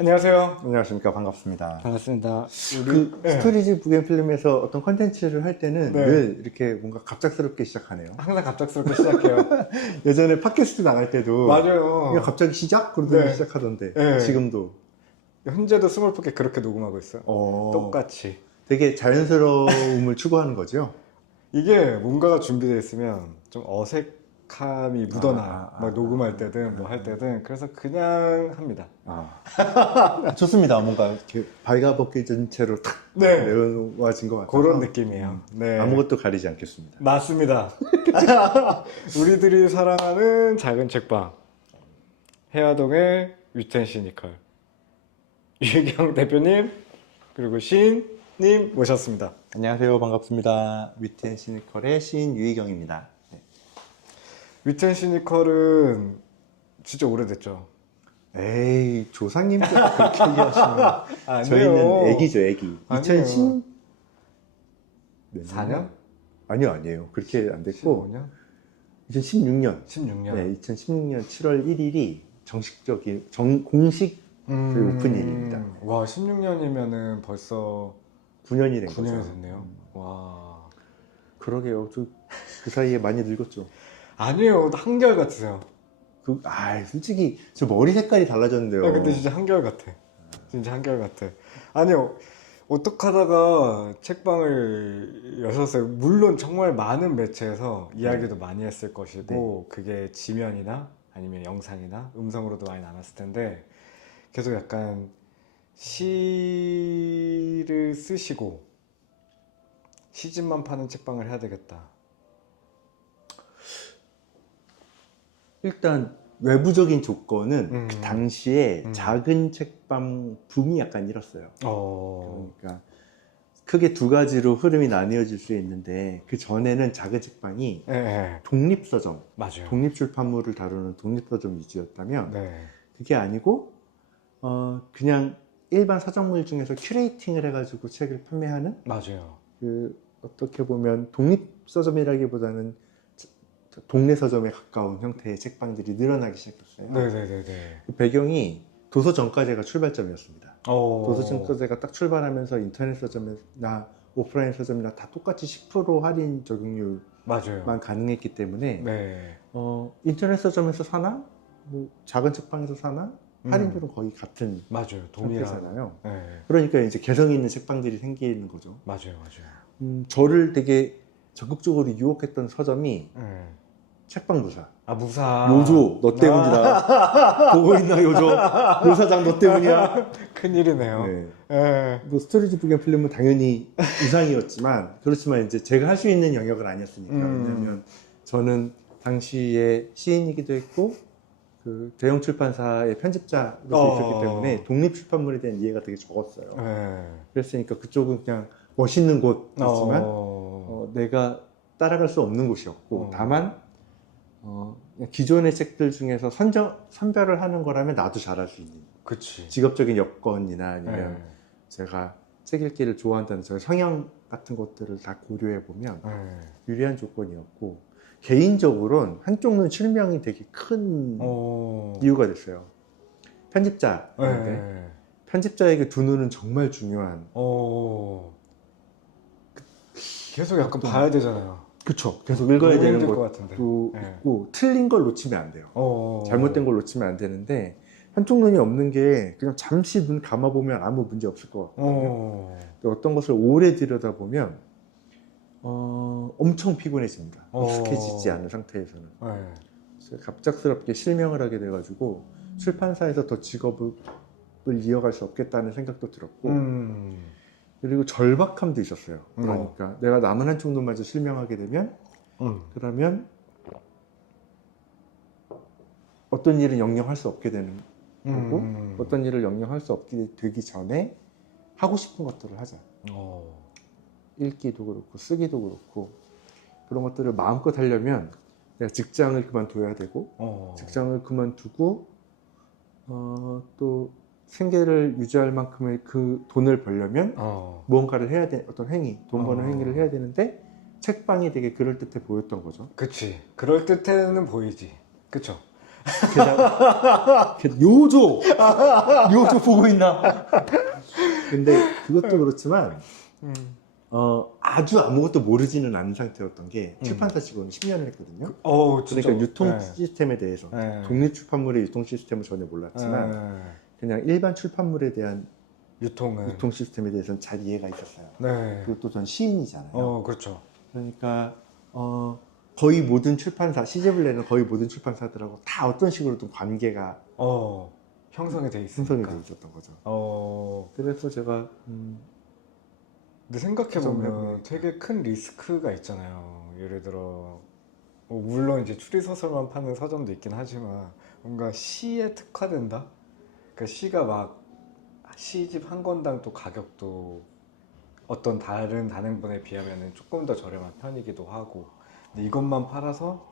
안녕하세요. 안녕하십니까. 반갑습니다. 반갑습니다. 스토리지 북앤필름에서 어떤 컨텐츠를 할 때는 네. 늘 이렇게 뭔가 갑작스럽게 시작하네요. 항상 갑작스럽게 시작해요. 예전에 팟캐스트 나갈 때도 맞아요. 그냥 갑자기 시작? 그러더니 네. 시작하던데 네. 지금도 현재도 스몰포켓 그렇게 녹음하고 있어요. 어, 똑같이. 되게 자연스러움을 추구하는 거죠. 이게 뭔가가 준비되어 있으면 좀 어색함이 묻어나요. 막 녹음할 때든 뭐 할 때든. 그래서 그냥 합니다. 좋습니다. 뭔가 이렇게 발가벗겨진 채로 탁 네. 내려놓아진 것 같아서 그런 느낌이에요. 네. 아무것도 가리지 않겠습니다. 맞습니다. 우리들이 사랑하는 작은 책방. 해화동의 위텐시니컬. 유경 대표님, 그리고 시인님 모셨습니다. 안녕하세요. 반갑습니다. 위트앤 시니컬의 시인 유희경입니다. 네. 위텐시니컬은 진짜 오래됐죠. 에이, 조상님께서 그렇게 얘기하시면 아니에요. 저희는 애기죠, 애기. 아니에요. 2010 4년? 아니에요. 그렇게 안 됐고 15년? 2016년. 16년. 네, 2016년 7월 1일이 정식적인 공식 오픈일입니다. 와, 16년이면은 벌써 9년이 된 9년이 거죠. 됐네요. 와. 그러게요. 그 사이에 많이 늙었죠. 아니에요. 한결 같으세요. 솔직히 저 머리 색깔이 달라졌는데요. 근데 진짜 한결 같아. 진짜 한결 같아. 아니요. 어떻게 하다가 책방을 여셨어요? 물론 정말 많은 매체에서 이야기도 많이 했을 것이고, 그게 지면이나 아니면 영상이나 음성으로도 많이 남았을 텐데, 계속 약간 시를 쓰시고, 시집만 파는 책방을 해야 되겠다. 일단 외부적인 조건은 그 당시에 음. 작은 책방 붐이 약간 일었어요. 어, 그러니까 크게 두 가지로 흐름이 나뉘어질 수 있는데 그 전에는 작은 책방이 예, 예. 독립서점, 맞아요. 독립출판물을 다루는 독립서점 위주였다면 네. 그게 아니고 그냥 일반 서점물 중에서 큐레이팅을 해가지고 책을 판매하는 맞아요. 어떻게 보면 독립서점이라기보다는 동네 서점에 가까운 형태의 책방들이 늘어나기 시작했어요. 네네네네. 그 배경이 도서정가제가 출발점이었습니다. 어. 도서정가제가 딱 출발하면서 인터넷 서점이나 오프라인 서점이나 다 똑같이 10% 할인 적용률만 맞아요. 가능했기 때문에 네. 인터넷 서점에서 사나 뭐 작은 책방에서 사나 할인율은 거의 같은 맞아요. 동일한. 상태잖아요. 네. 그러니까 이제 개성 있는 책방들이 생기는 거죠. 맞아요. 저를 되게 적극적으로 유혹했던 서점이 네. 책방부사. 아, 무사. 요조 너 때문이다. 보고 있나 요조? 요사장 너 때문이야. 큰일이네요. 네. 네. 뭐 스토리지 북앤필름은 당연히 이상이었지만 그렇지만 이제 제가 할 수 있는 영역은 아니었으니까. 왜냐하면 저는 당시에 시인이기도 했고 그 대형 출판사의 편집자로도 있었기 때문에 독립 출판물에 대한 이해가 되게 적었어요. 네. 그랬으니까 그쪽은 그냥 멋있는 곳이지만 내가 따라갈 수 없는 곳이었고 다만 기존의 책들 중에서 선별을 하는 거라면 나도 잘할 수 있는 그치. 직업적인 여건이나 아니면 네. 제가 책 읽기를 좋아한다는 저의 성향 같은 것들을 다 고려해 보면 네. 유리한 조건이었고 개인적으로는 한쪽 눈 실명이 되게 큰 이유가 됐어요. 편집자인데 네. 편집자에게 두 눈은 정말 중요한. 계속 약간 봐야 되잖아요. 그쵸. 계속 읽어야 너무 되는 힘들 것 것도 같은데. 있고 틀린 걸 놓치면 안 돼요. 잘못된 걸 놓치면 안 되는데 한쪽 눈이 없는 게 그냥 잠시 눈 감아보면 아무 문제 없을 것 같거든요. 또 어떤 것을 오래 들여다보면 엄청 피곤해집니다. 익숙해지지 않은 상태에서는. 그래서 갑작스럽게 실명을 하게 돼가지고 출판사에서 더 직업을 이어갈 수 없겠다는 생각도 들었고 그리고 절박함도 있었어요. 그러니까 내가 남은 한쪽 눈마저 실명하게 되면 그러면 어떤 일은 영영할 수 없게 되는 거고 어떤 일을 영영할 수 없게 되기 전에 하고 싶은 것들을 하자. 읽기도 그렇고 쓰기도 그렇고 그런 것들을 마음껏 하려면 내가 직장을 그만둬야 되고 직장을 그만두고 또 생계를 유지할 만큼의 그 돈을 벌려면 무언가를 해야 돼. 어떤 행위, 돈 버는 행위를 해야 되는데 책방이 되게 그럴듯해 보였던 거죠. 그치. 그럴듯해는 보이지. 그쵸. 요조 보고 있나? 근데 그것도 그렇지만 음. 아주 아무것도 모르지는 않은 상태였던 게 출판사 직원을 10년을 했거든요. 진짜. 그러니까 유통 네. 시스템에 대해서 네. 독립출판물의 유통 시스템을 전혀 몰랐지만 네. 그냥 일반 출판물에 대한 유통은. 유통 시스템에 대해서는 잘 이해가 있었어요. 네. 그리고 또 전 시인이잖아요. 그렇죠. 그러니까 거의 모든 출판사, 시집을 내는 거의 모든 출판사들하고 다 어떤 식으로든 관계가 형성이 돼 형성이 있으니까. 돼 있었던 거죠. 그래서 제가 근데 생각해보면 해보니까. 되게 큰 리스크가 있잖아요. 예를 들어, 물론 이제 추리소설만 파는 서점도 있긴 하지만, 뭔가 시에 특화된다? 그러니까 시가 막, 시집 한 권당 또 가격도 어떤 다른 단행본에 비하면 조금 더 저렴한 편이기도 하고, 근데 이것만 팔아서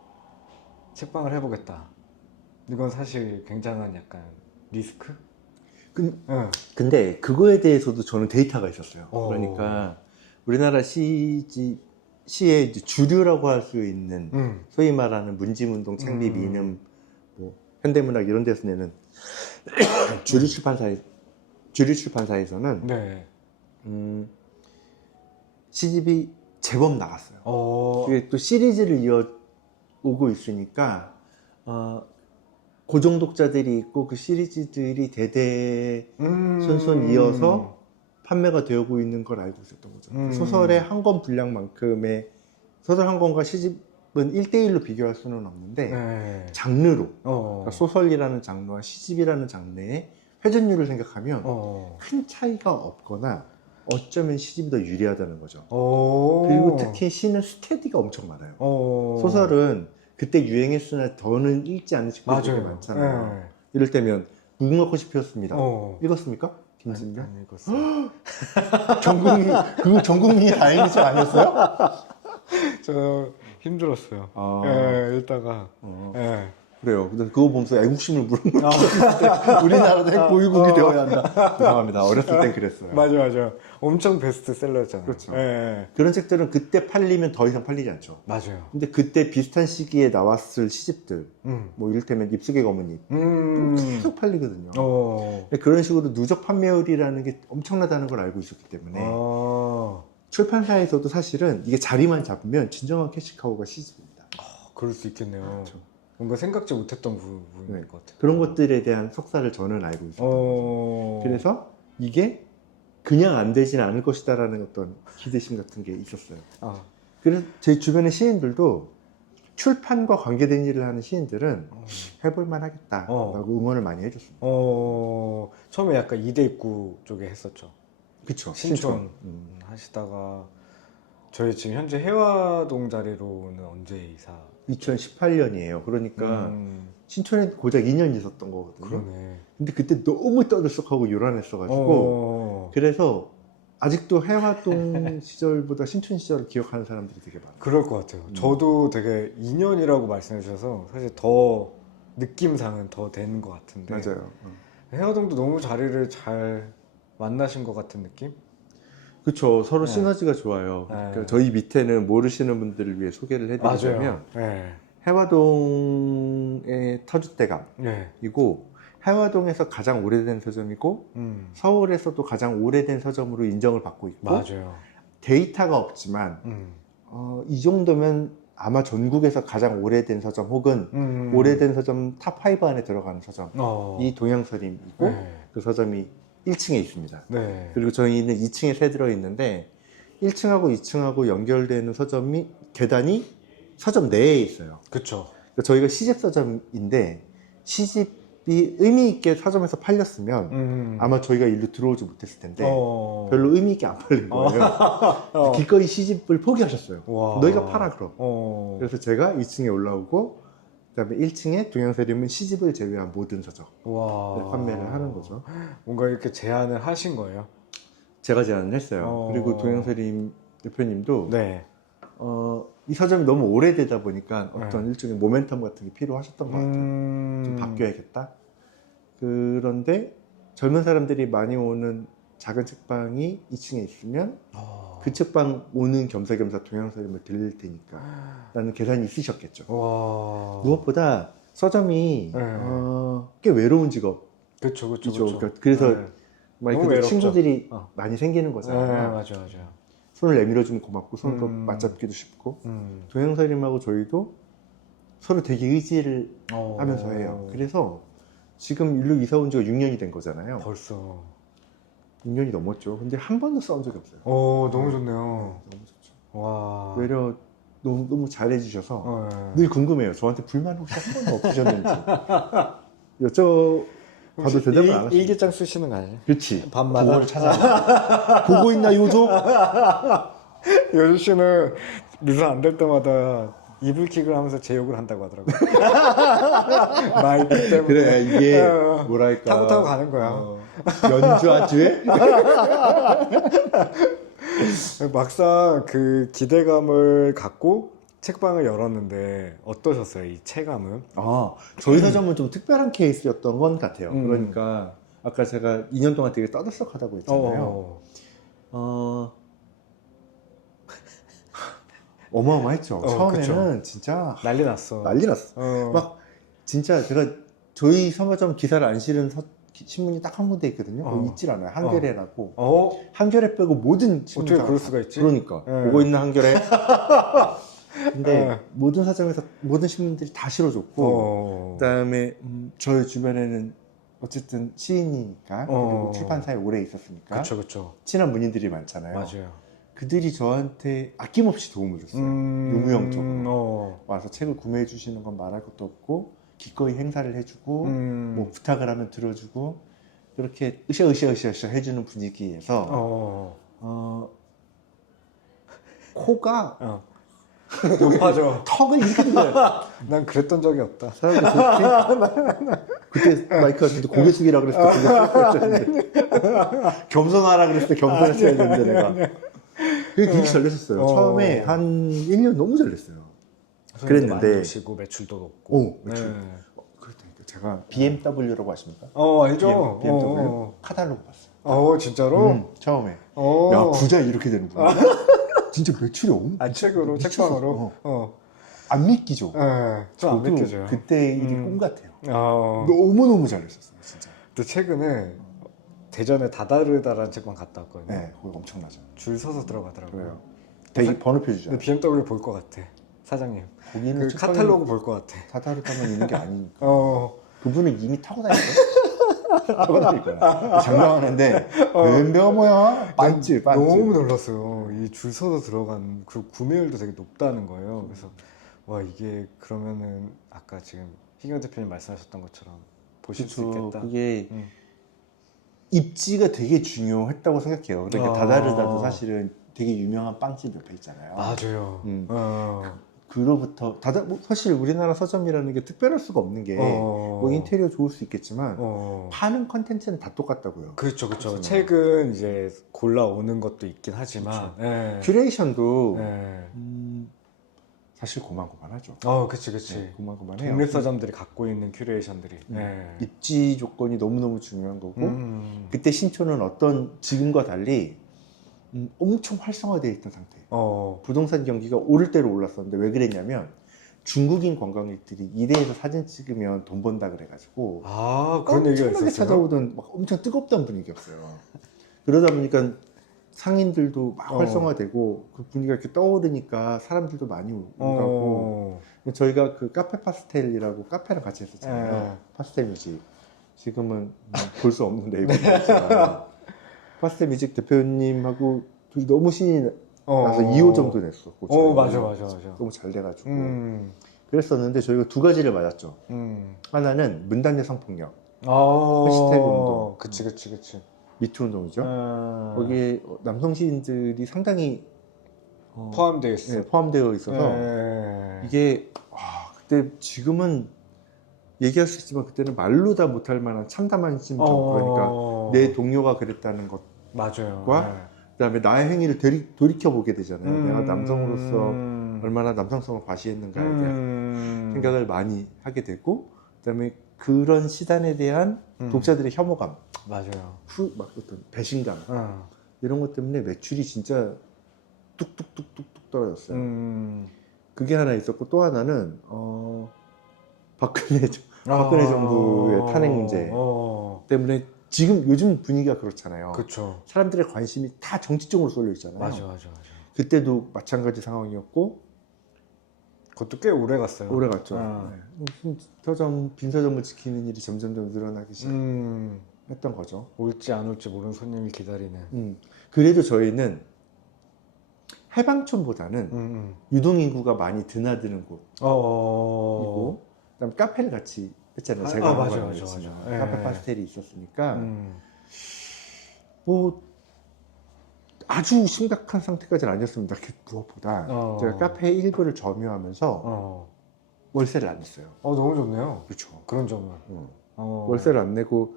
책방을 해보겠다. 이건 사실 굉장한 약간 리스크? 응. 근데 그거에 대해서도 저는 데이터가 있었어요. 어. 그러니까 우리나라 시의 이제 주류라고 할 수 있는 소위 말하는 문지문동, 창비, 민음, 뭐 현대문학 이런 데서 내는 주류 출판사에서는 네. 시집이 제법 나갔어요. 그게 또 시리즈를 이어오고 있으니까 고정 독자들이 있고 그 시리즈들이 대대 손손 이어서 판매가 되고 있는 걸 알고 있었던 거죠. 소설의 한 권 분량만큼의 소설 한 권과 시집은 1대1로 비교할 수는 없는데 네. 장르로 그러니까 소설이라는 장르와 시집이라는 장르의 회전율을 생각하면 큰 차이가 없거나 어쩌면 시집이 더 유리하다는 거죠. 그리고 특히 시는 스테디가 엄청 많아요. 소설은 그때 유행했으나 더는 읽지 않는 책들이 되게 많잖아요. 네. 이럴 때면 무궁화 꽃이 피었습니다. 읽었습니까? 김진경? 안 읽었어요. 그거 전 국민이 다 읽은 책 아니었어요? 저 힘들었어요. 읽다가. 그래요. 근데 그거 보면서 애국심을 물어보는 우리나라도 핵보유국이 되어야 한다. 죄송합니다. 어렸을 땐 그랬어요. 맞아. 엄청 베스트셀러였잖아요. 그렇죠. 그런 책들은 그때 팔리면 더 이상 팔리지 않죠. 맞아요. 근데 그때 비슷한 시기에 나왔을 시집들, 뭐 이를테면 입속의 검은잎, 계속 팔리거든요. 그런 식으로 누적 판매율이라는 게 엄청나다는 걸 알고 있었기 때문에 출판사에서도 사실은 이게 자리만 잡으면 진정한 캐시카우가 시집입니다. 그럴 수 있겠네요. 그렇죠. 뭔가 생각지 못했던 부분일 것 같아요. 그런 것들에 대한 속사를 저는 알고 있었던 거죠. 그래서 이게 그냥 안 되진 않을 것이다라는 어떤 기대심 같은 게 있었어요. 그래서 제 주변의 시인들도 출판과 관계된 일을 하는 시인들은 해볼만 하겠다라고 응원을 많이 해줬습니다. 처음에 약간 이대 입구 쪽에 했었죠. 그쵸. 신촌 하시다가 저희 지금 현재 해화동 자리로는 언제 이사? 2018년이에요. 그러니까 신촌에 고작 2년 있었던 거거든요. 그러네. 근데 그때 너무 떠들썩하고 요란했어가지고 그래서 아직도 해화동 시절보다 신촌 시절을 기억하는 사람들이 되게 많아요. 그럴 것 같아요. 저도 되게 2년이라고 말씀해 주셔서 사실 더 느낌상은 더 된 것 같은데. 맞아요. 해화동도 너무 자리를 잘 만나신 것 같은 느낌? 그렇죠. 서로 시너지가 좋아요. 그러니까 저희 밑에는 모르시는 분들을 위해 소개를 해드리자면 해화동의 터줏대감이고 해화동에서 가장 오래된 서점이고 서울에서도 가장 오래된 서점으로 인정을 받고 있고 데이터가 없지만 이 정도면 아마 전국에서 가장 오래된 서점 혹은 오래된 서점 탑5 안에 들어가는 서점이 동양서림이고 그 서점이 1층에 있습니다. 그리고 저희는 2층에 세 들어있는데 1층하고 2층하고 연결되는 서점이 계단이 서점 내에 있어요. 그렇죠. 그러니까 저희가 시집 서점인데 시집이 의미 있게 서점에서 팔렸으면 아마 저희가 일로 들어오지 못했을 텐데 별로 의미 있게 안 팔린 거예요. 기꺼이 시집을 포기하셨어요. 너희가 팔아 그럼. 그래서 제가 2층에 올라오고 그다음에 1층에 동양서림은 시집을 제외한 모든 서점을 판매를 하는 거죠. 뭔가 이렇게 제안을 하신 거예요? 제가 제안을 했어요. 그리고 동양서림 대표님도 이 서점이 너무 오래되다 보니까 어떤 일종의 모멘텀 같은 게 필요하셨던 것 같아요. 좀 바뀌어야겠다. 그런데 젊은 사람들이 많이 오는 작은 책방이 2층에 있으면 그 책방 오는 겸사겸사 동양서림을 들릴 테니까 라는 계산이 있으셨겠죠. 무엇보다 서점이 네. 꽤 외로운 직업이죠. 그쵸, 그쵸, 그쵸. 그래서 네. 말 너무 그대로 외롭죠. 친구들이 어. 많이 생기는 네, 거잖아요. 맞아요. 손을 내밀어주면 고맙고 손으로 음. 맞잡기도 쉽고 음. 동행사님하고 저희도 서로 되게 의지를 어. 하면서 해요. 그래서 지금 일로 이사 온 지가 6년이 된 거잖아요. 벌써. 6년이 넘었죠. 근데 한 번도 싸운 적이 없어요. 너무 좋네요. 너무 좋죠. 와. 오히려 너무 잘해주셔서 네. 늘 궁금해요. 저한테 불만 혹시 한 번도 없으셨는지 여쭤봐도 대답을 안 하시죠. 일기장 쓰시는 거 아니에요? 그렇지. 밤마다? 그거를 찾아. 보고 있나 요조? 여주 씨는 누사 안 될 때마다 이불킥을 하면서 제 욕을 한다고 하더라고요. 마이크 때문에. 그래 이게 뭐랄까 타고 가는 거야. 연주아주에? 막상 그 기대감을 갖고 책방을 열었는데 어떠셨어요? 이 체감은? 저희 서점은 좀 특별한 케이스였던 건 같아요. 음. 그러니까 아까 제가 2년 동안 되게 떠들썩하다고 했잖아요. 어마어마했죠. 처음에는 그쵸. 진짜 난리 났어. 난리 났어. 막 진짜 제가 저희 서점 기사를 안 실은 신문이 딱 한 군데 있거든요. 거기 있질 않아요. 한겨레라고. 한겨레 빼고 모든 신문 어떻게 그럴 수가 있지? 그러니까 네. 보고 있는 한겨레. 근데 모든 서점에서 모든 신문들이 다 실어줬고 그다음에 저희 주변에는 어쨌든 시인이니까 그리고 출판사에 오래 있었으니까 그쵸. 친한 문인들이 많잖아요. 맞아요. 그들이 저한테 아낌없이 도움을 줬어요. 유무형적으로 와서 책을 구매해 주시는 건 말할 것도 없고 기꺼이 행사를 해주고 뭐 부탁을 하면 들어주고 그렇게 으쌰으쌰 해주는 분위기에서 코가 높아져. 턱을 이렇게 들어요. 난 그랬던 적이 없다. 사람들 그때 마이크가 근데 고개 숙이라 그랬을 때 고개 숙였는데 겸손하라 그랬을 때 겸손했어야 되는데 내가 그게 되게 잘 됐었어요. 처음에 한 1년 너무 잘 됐어요. 그랬는데 시고 매출도 높고. 매출. 그렇다니까 제가 BMW라고 아십니까? 알죠. BMW 카탈로그 봤어요. 진짜로? 처음에. 어. 야 부자 이렇게 되는구나. 진짜 매출이 엄청. 책으로 미쳤어. 책방으로. 안 믿기죠. 좀 안 저도 믿겨져요. 그때 일이 꿈 같아요. 너 너무 잘 됐었어요, 진짜. 근데 최근에 대전에 다다르다라는 책방 갔다 왔거든요. 네, 거기 엄청나죠. 줄 서서 들어가더라고요. 그래요. 되게 번호표 주잖아요. 근데 BMW 볼 것 같아. 사장님. 거기는 그 카탈로그 볼 것 같아. 다다르다만 있는 게 아니니까. 어. 그분은 이미 타고 다닐 거야. 타고 다닐 거야. 장난하는데 웬배가 뭐야? 반지. 너무 놀랐어요. 이 줄 서서 들어간 그 구매율도 되게 높다는 거예요. 그래서 와 이게 그러면은 아까 지금 희경 대표님 말씀하셨던 것처럼 보실 수 있겠다. 그게 입지가 되게 중요했다고 생각해요. 그러니까 다다르다도 사실은 되게 유명한 빵집 옆에 있잖아요. 맞아요. 그로부터 뭐 사실 우리나라 서점이라는 게 특별할 수가 없는 게 뭐 인테리어 좋을 수 있겠지만 파는 컨텐츠는 다 똑같다고요. 그렇죠. 책은 이제 골라오는 것도 있긴 하지만 큐레이션도 사실 고만고만하죠. 그치. 고만고만해요. 독립 서점들이 갖고 있는 큐레이션들이. 입지 조건이 너무너무 중요한 거고 그때 신촌은 지금과 달리 엄청 활성화되어 있던 상태예요. 부동산 경기가 오를 대로 올랐었는데 왜 그랬냐면 중국인 관광객들이 이대에서 사진 찍으면 돈 번다 그래가지고 그런 얘기가 엄청나게 있었어요? 찾아오던 막 엄청 뜨겁던 분위기였어요. 그러다 보니까 상인들도 막 활성화되고 그 분위기가 이렇게 떠오르니까 사람들도 많이 오가고 저희가 그 카페 파스텔이라고 카페랑 같이 했었잖아요. 파스텔 뮤직 지금은 볼 수 없는 레이블이었지만 파스텔 뮤직 대표님하고 둘이 너무 신이 나서 2호 정도 냈었고 맞아. 너무 잘 돼가지고 그랬었는데 저희가 두 가지를 맞았죠. 하나는 문단계 성폭력 해시태그 운동. 그치. 미투 운동이죠. 거기에 남성 시인들이 상당히 포함되어 있어서 이게 그때 지금은 얘기할 수 있지만 그때는 말로 다 못할 만한 참담한 심정 그러니까 내 동료가 그랬다는 것과 그다음에 나의 행위를 돌이켜 보게 되잖아요. 내가 남성으로서 얼마나 남성성을 과시했는가에 대한 생각을 많이 하게 되고 그다음에 그런 시단에 대한 독자들의 혐오감, 맞아요. 막 어떤 배신감 이런 것 때문에 매출이 진짜 뚝뚝뚝뚝뚝 떨어졌어요. 그게 하나 있었고 또 하나는 박근혜 정부의 탄핵 문제 때문에 지금 요즘 분위기가 그렇잖아요. 그쵸. 사람들의 관심이 다 정치 쪽으로 쏠려 있잖아요. 맞아. 그때도 마찬가지 상황이었고 그것도 꽤 오래 갔어요. 오래 갔죠. 아. 네. 무슨 빈 서점을 지키는 일이 점점 늘어나기 시작했던 거죠. 올지 안 올지 모르는 손님을 기다리는. 그래도 저희는 해방촌보다는 유동인구가 많이 드나드는 곳이고 그다음 카페를 같이 했잖아요. 제가 맞아. 카페 파스텔이 있었으니까 뭐 아주 심각한 상태까지는 아니었습니다. 무엇보다 제가 카페의 일부를 점유하면서 월세를 안 냈어요. 너무 좋네요. 그렇죠. 그런 점은. 월세를 안 내고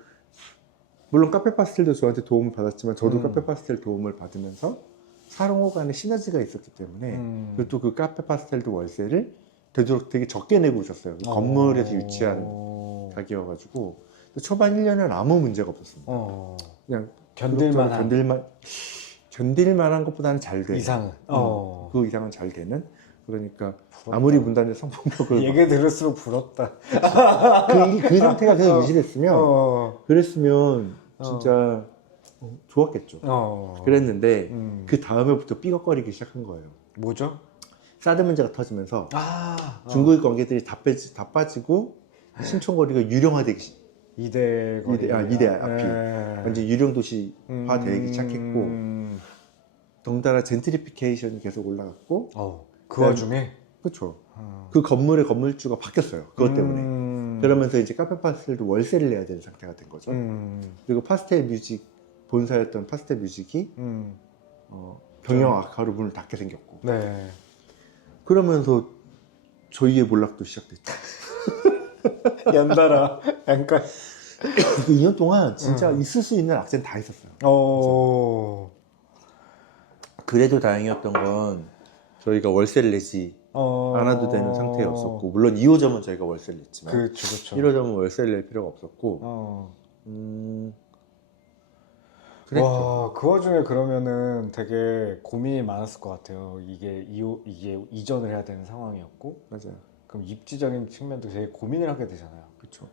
물론 카페 파스텔도 저한테 도움을 받았지만 저도 카페 파스텔 도움을 받으면서 사롱호 간의 시너지가 있었기 때문에 그리고 또 그 카페 파스텔도 월세를 되도록 되게 적게 내고 오셨어요. 건물에서 유치한 가게여가지고 초반 1년은 아무 문제가 없었습니다. 그냥 견딜만한 것보다는 잘 되는 이상은 그 이상은 잘 되는 그러니까 부럽다. 아무리 문단의 성폭력을 얘기 들을수록 부럽다. 그 상태가 계속 유지됐으면 그랬으면 진짜 좋았겠죠. 그랬는데 그 다음에부터 삐걱거리기 시작한 거예요. 뭐죠? 사드 문제가 터지면서 중국의 관계들이 다 빠지고 신촌거리가 유령화되기 이대 앞이 완전 유령 도시화 되기 시작했고 덩달아 젠트리피케이션이 계속 올라갔고 그 와중에 그렇죠. 그 건물의 건물주가 바뀌었어요. 그것 때문에. 그러면서 이제 카페 파스텔도 월세를 내야 되는 상태가 된 거죠. 그리고 파스텔 뮤직 본사였던 파스텔 뮤직이 경영 악화로 문을 닫게 생겼고. 네. 그러면서 저희의 몰락도 시작됐죠. 연달아 약간 그 2년 동안 진짜 있을 수 있는 악재는 다 있었어요. 그래도 다행이었던 건 저희가 월세를 내지 않아도 되는 상태였었고 물론 2호점은 저희가 월세를 냈지만 그렇죠. 1호점은 월세를 낼 필요가 없었고 그랬죠. 와, 그 와중에 그러면은 되게 고민이 많았을 것 같아요. 이게 이전을 해야 되는 상황이었고 맞아요. 그럼 입지적인 측면도 되게 고민을 하게 되잖아요. 그렇죠.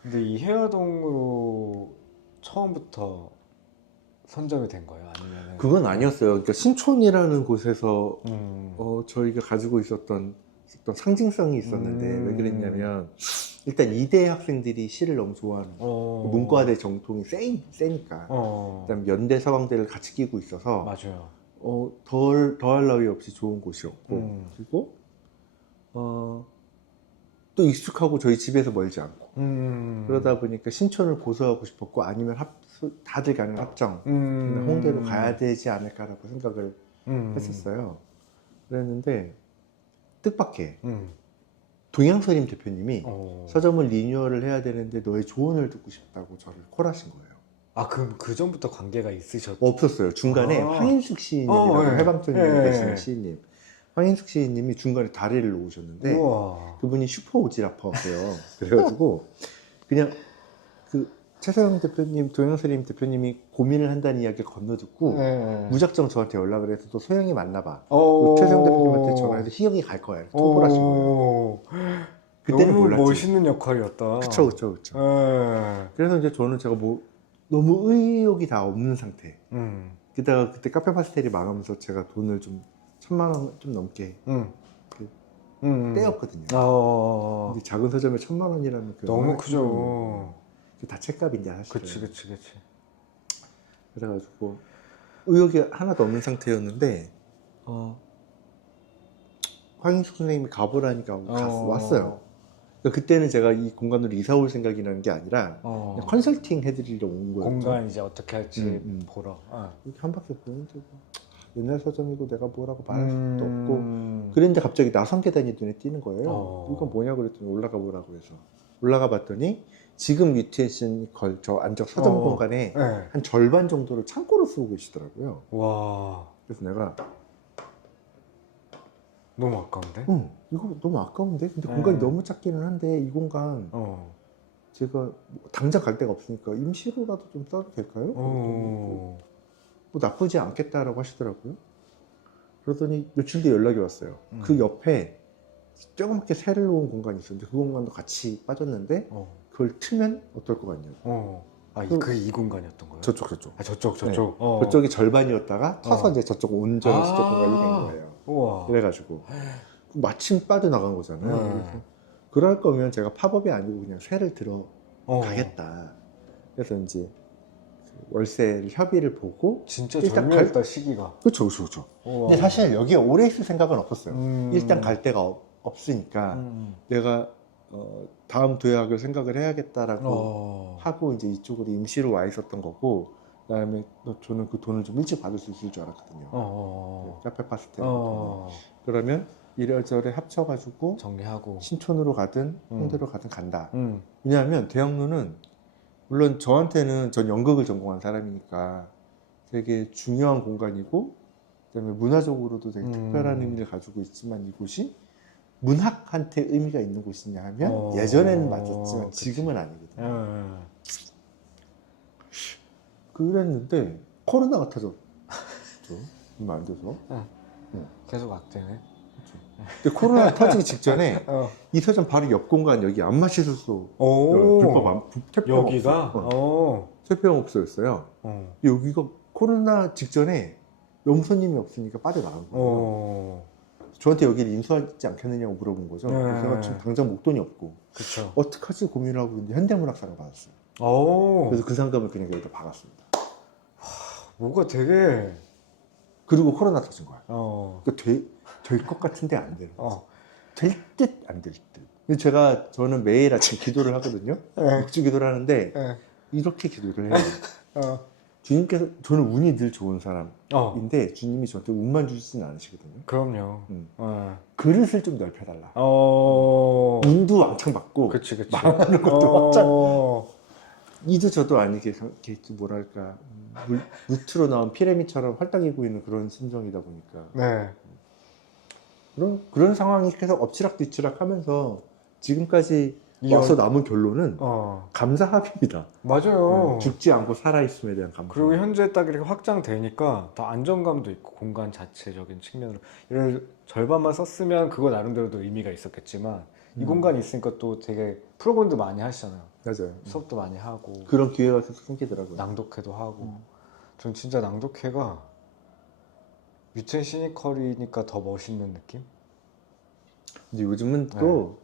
근데 이 해화동으로 처음부터 선점이 된 거예요? 아니면 그건 아니었어요. 그러니까 신촌이라는 곳에서 저희가 가지고 있었던 어떤 상징성이 있었는데 왜 그랬냐면 일단 이대 학생들이 시를 너무 좋아하는 문과대 정통이 세니까 그다음 연대 서강대를 같이 끼고 있어서 맞아요. 더할 나위 없이 좋은 곳이었고 그리고 또 익숙하고 저희 집에서 멀지 않고 그러다 보니까 신촌을 고수하고 싶었고 아니면 다들 가는 합정 홍대로 가야 되지 않을까라고 생각을 했었어요. 그랬는데 뜻밖의 동양서림 대표님이 서점을 리뉴얼을 해야 되는데 너의 조언을 듣고 싶다고 저를 콜하신 거예요. 그럼 그 전부터 관계가 있으셨죠? 없었어요. 중간에 황인숙 시인님이라고 해방촌에 계시는 시인님 황인숙 시인님이 중간에 다리를 놓으셨는데 그분이 슈퍼 오지라퍼세요. 그래가지고 그냥 그 최서영 대표님, 동양서림 대표님이 고민을 한다는 이야기를 건너듣고 무작정 저한테 연락을 해서 또 소영이 만나봐. 최서영 대표님한테 전화해서 희영이 갈 거야. 통보를 하신 거예요. 그때는 너무 몰랐지. 멋있는 역할이었다. 그쵸. 그래서 이제 제가 너무 의욕이 다 없는 상태. 게다가 그때 카페 파스텔이 망하면서 제가 돈을 좀 1,000만 원 좀 넘게 떼었거든요. 근데 작은 서점에 1,000만 원이라면 너무 크죠. 다 책값인데 사실은. 그치. 그래가지고 의욕이 하나도 없는 상태였는데 황인숙 선생님이 가보라니까 왔어요. 그러니까 그때는 제가 이 공간으로 이사 올 생각이 나는 게 아니라 그냥 컨설팅 해드리러 온 거였죠. 공간 이제 어떻게 할지 보러. 이렇게 한 바퀴 보는데 옛날 서점이고 내가 뭐라고 말할 수도 없고 그랬는데 갑자기 나선 계단이 눈에 띄는 거예요. 이건 뭐냐 그랬더니 올라가 보라고 해서 올라가 봤더니 지금 유태신 저 안쪽 서점 공간에 한 절반 정도를 창고로 쓰고 계시더라고요. 와. 그래서 내가 너무 아까운데? 이거 너무 아까운데? 근데 공간이 너무 작기는 한데 이 공간 제가 당장 갈 데가 없으니까 임시로라도 좀 써도 될까요? 뭐 나쁘지 않겠다라고 하시더라고요. 그러더니 며칠 뒤에 연락이 왔어요. 그 옆에 조그맣게 새를 놓은 공간이 있었는데 그 공간도 같이 빠졌는데 그걸 트면 어떨 것 같냐고. 이 공간이었던 거예요? 저쪽. 아, 저쪽. 그쪽이 절반이었다가 터서 이제 저쪽 온전 수적 공간이 된 거예요. 우와. 그래가지고 마침 빠져나간 거잖아요. 그래서 그럴 거면 제가 팝업이 아니고 그냥 새를 들어 가겠다. 그래서 이제 그 월세 협의를 보고 진짜 일단 절묘했다 시기가. 그렇죠. 근데 사실 여기에 오래 있을 생각은 없었어요. 일단 갈 데가 없으니까 내가 다음 도약을 생각을 해야겠다라고 하고 이제 이쪽으로 임시로 와 있었던 거고, 그다음에 저는 그 돈을 좀 일찍 받을 수 있을 줄 알았거든요. 카페 파스텔. 그러면 이래저래 합쳐가지고 정리하고 신촌으로 가든 홍대로 가든 간다. 왜냐하면 대학로는 물론 저한테는 전 연극을 전공한 사람이니까 되게 중요한 공간이고, 그다음에 문화적으로도 되게 특별한 의미를 가지고 있지만 이곳이 문학한테 의미가 있는 곳이냐 하면 예전에는 맞았지만 지금은 아니거든요. 그랬는데 코로나가 터졌죠. 얼마 안 돼서. 계속 악재네. 근데 코로나 터지기 직전에 이 서점 바로 옆 공간 여기 안마시술소 불법 여기가 퇴폐영업소였어요. 여기가 코로나 직전에 너무 손님이 없으니까 빠져나간 거예요. 저한테 여기를 인수하지 않겠느냐고 물어본 거죠. 그래서 제가 지금 당장 목돈이 없고 그쵸. 어떡하지 고민을 하고 있는데 현대문학상을 받았어요. 그래서 그 상금을 그냥 여기다 박았습니다. 뭐가 되게 그리고 코로나 터진 거예요. 그러니까 될 것 같은데 안 되는 거죠. 될 듯 안 될 듯. 저는 매일 아침 기도를 하거든요. 묵주 기도를 하는데 이렇게 기도를 해요. 주님께서, 저는 운이 늘 좋은 사람인데 주님이 저한테 운만 주시진 않으시거든요. 그럼요. 그릇을 좀 넓혀달라. 운도 왕창 받고 그치. 망하는 것도 왕창. 이도 저도 아니게 이렇게 뭐랄까 루트로 나온 피라미드처럼 활딱이고 있는 그런 심정이다 보니까 그런 상황이 계속 엎치락뒤치락 하면서 지금까지 와서 남은 결론은 감사합니다. 맞아요. 죽지 않고 살아있음에 대한 감사. 그리고 현재 딱 이렇게 확장되니까 더 안정감도 있고, 공간 자체적인 측면으로 예를 절반만 썼으면 그거 나름대로도 의미가 있었겠지만 이 공간이 있으니까 또 되게 프로그램도 많이 하시잖아요. 맞아요. 수업도 많이 하고 그런 기회가 계속 생기더라고요. 낭독회도 하고. 전 진짜 낭독회가 뮤텐 시니컬이니까 더 멋있는 느낌? 근데 요즘은 또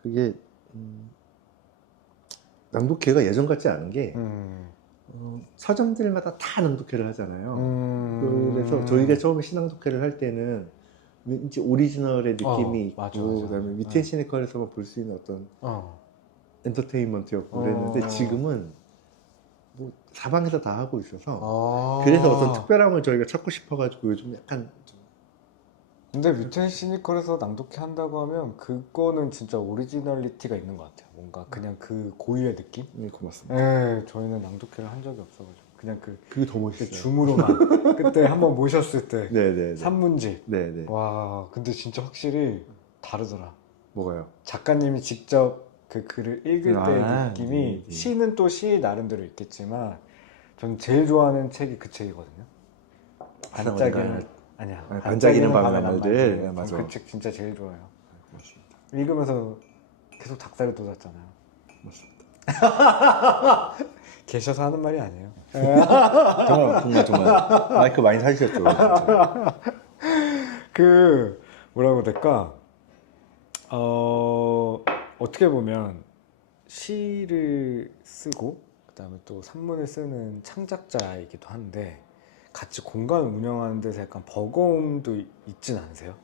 그게 낭독회가 예전 같지 않은 게 서점들마다 다 낭독회를 하잖아요. 그래서 저희가 처음에 시낭독회를 할 때는 왠지 오리지널의 느낌이 있고 맞아. 그다음에 뮤텐 시니컬에서만 볼 수 있는 어떤 엔터테인먼트였고 그랬는데 지금은 뭐 사방에서 다 하고 있어서 그래서 어떤 특별함을 저희가 찾고 싶어가지고 요즘 약간 좀. 근데 뮤텐 시니컬에서 낭독회 한다고 하면 그거는 진짜 오리지널리티가 있는 것 같아요. 뭔가 그냥 그 고유의 느낌? 네, 고맙습니다. 저희는 낭독회를 한 적이 없어가지고 그냥 그게 더 멋있어요. 줌으로만 그때 한번 모셨을 때 네네. 산문집. 네네. 와, 근데 진짜 확실히 다르더라. 뭐가요? 작가님이 직접 그 글을 읽을 때의 느낌이 네네. 시는 또 시 나름대로 있겠지만 전 제일 좋아하는 책이 그 책이거든요. 반짝이는 밤의 나물들. 네, 맞아. 그 책 진짜 제일 좋아요. 고맙습니다. 읽으면서 계속 닭살이 돋았잖아요. 고맙습니다. 계셔서 하는 말이 아니에요. 정말 마이크 많이 사주셨죠. 진짜. 그 뭐라고 해야 될까? 어떻게 보면 시를 쓰고 그다음에 또 산문을 쓰는 창작자이기도 한데 같이 공간을 운영하는 데서 약간 버거움도 있진 않으세요?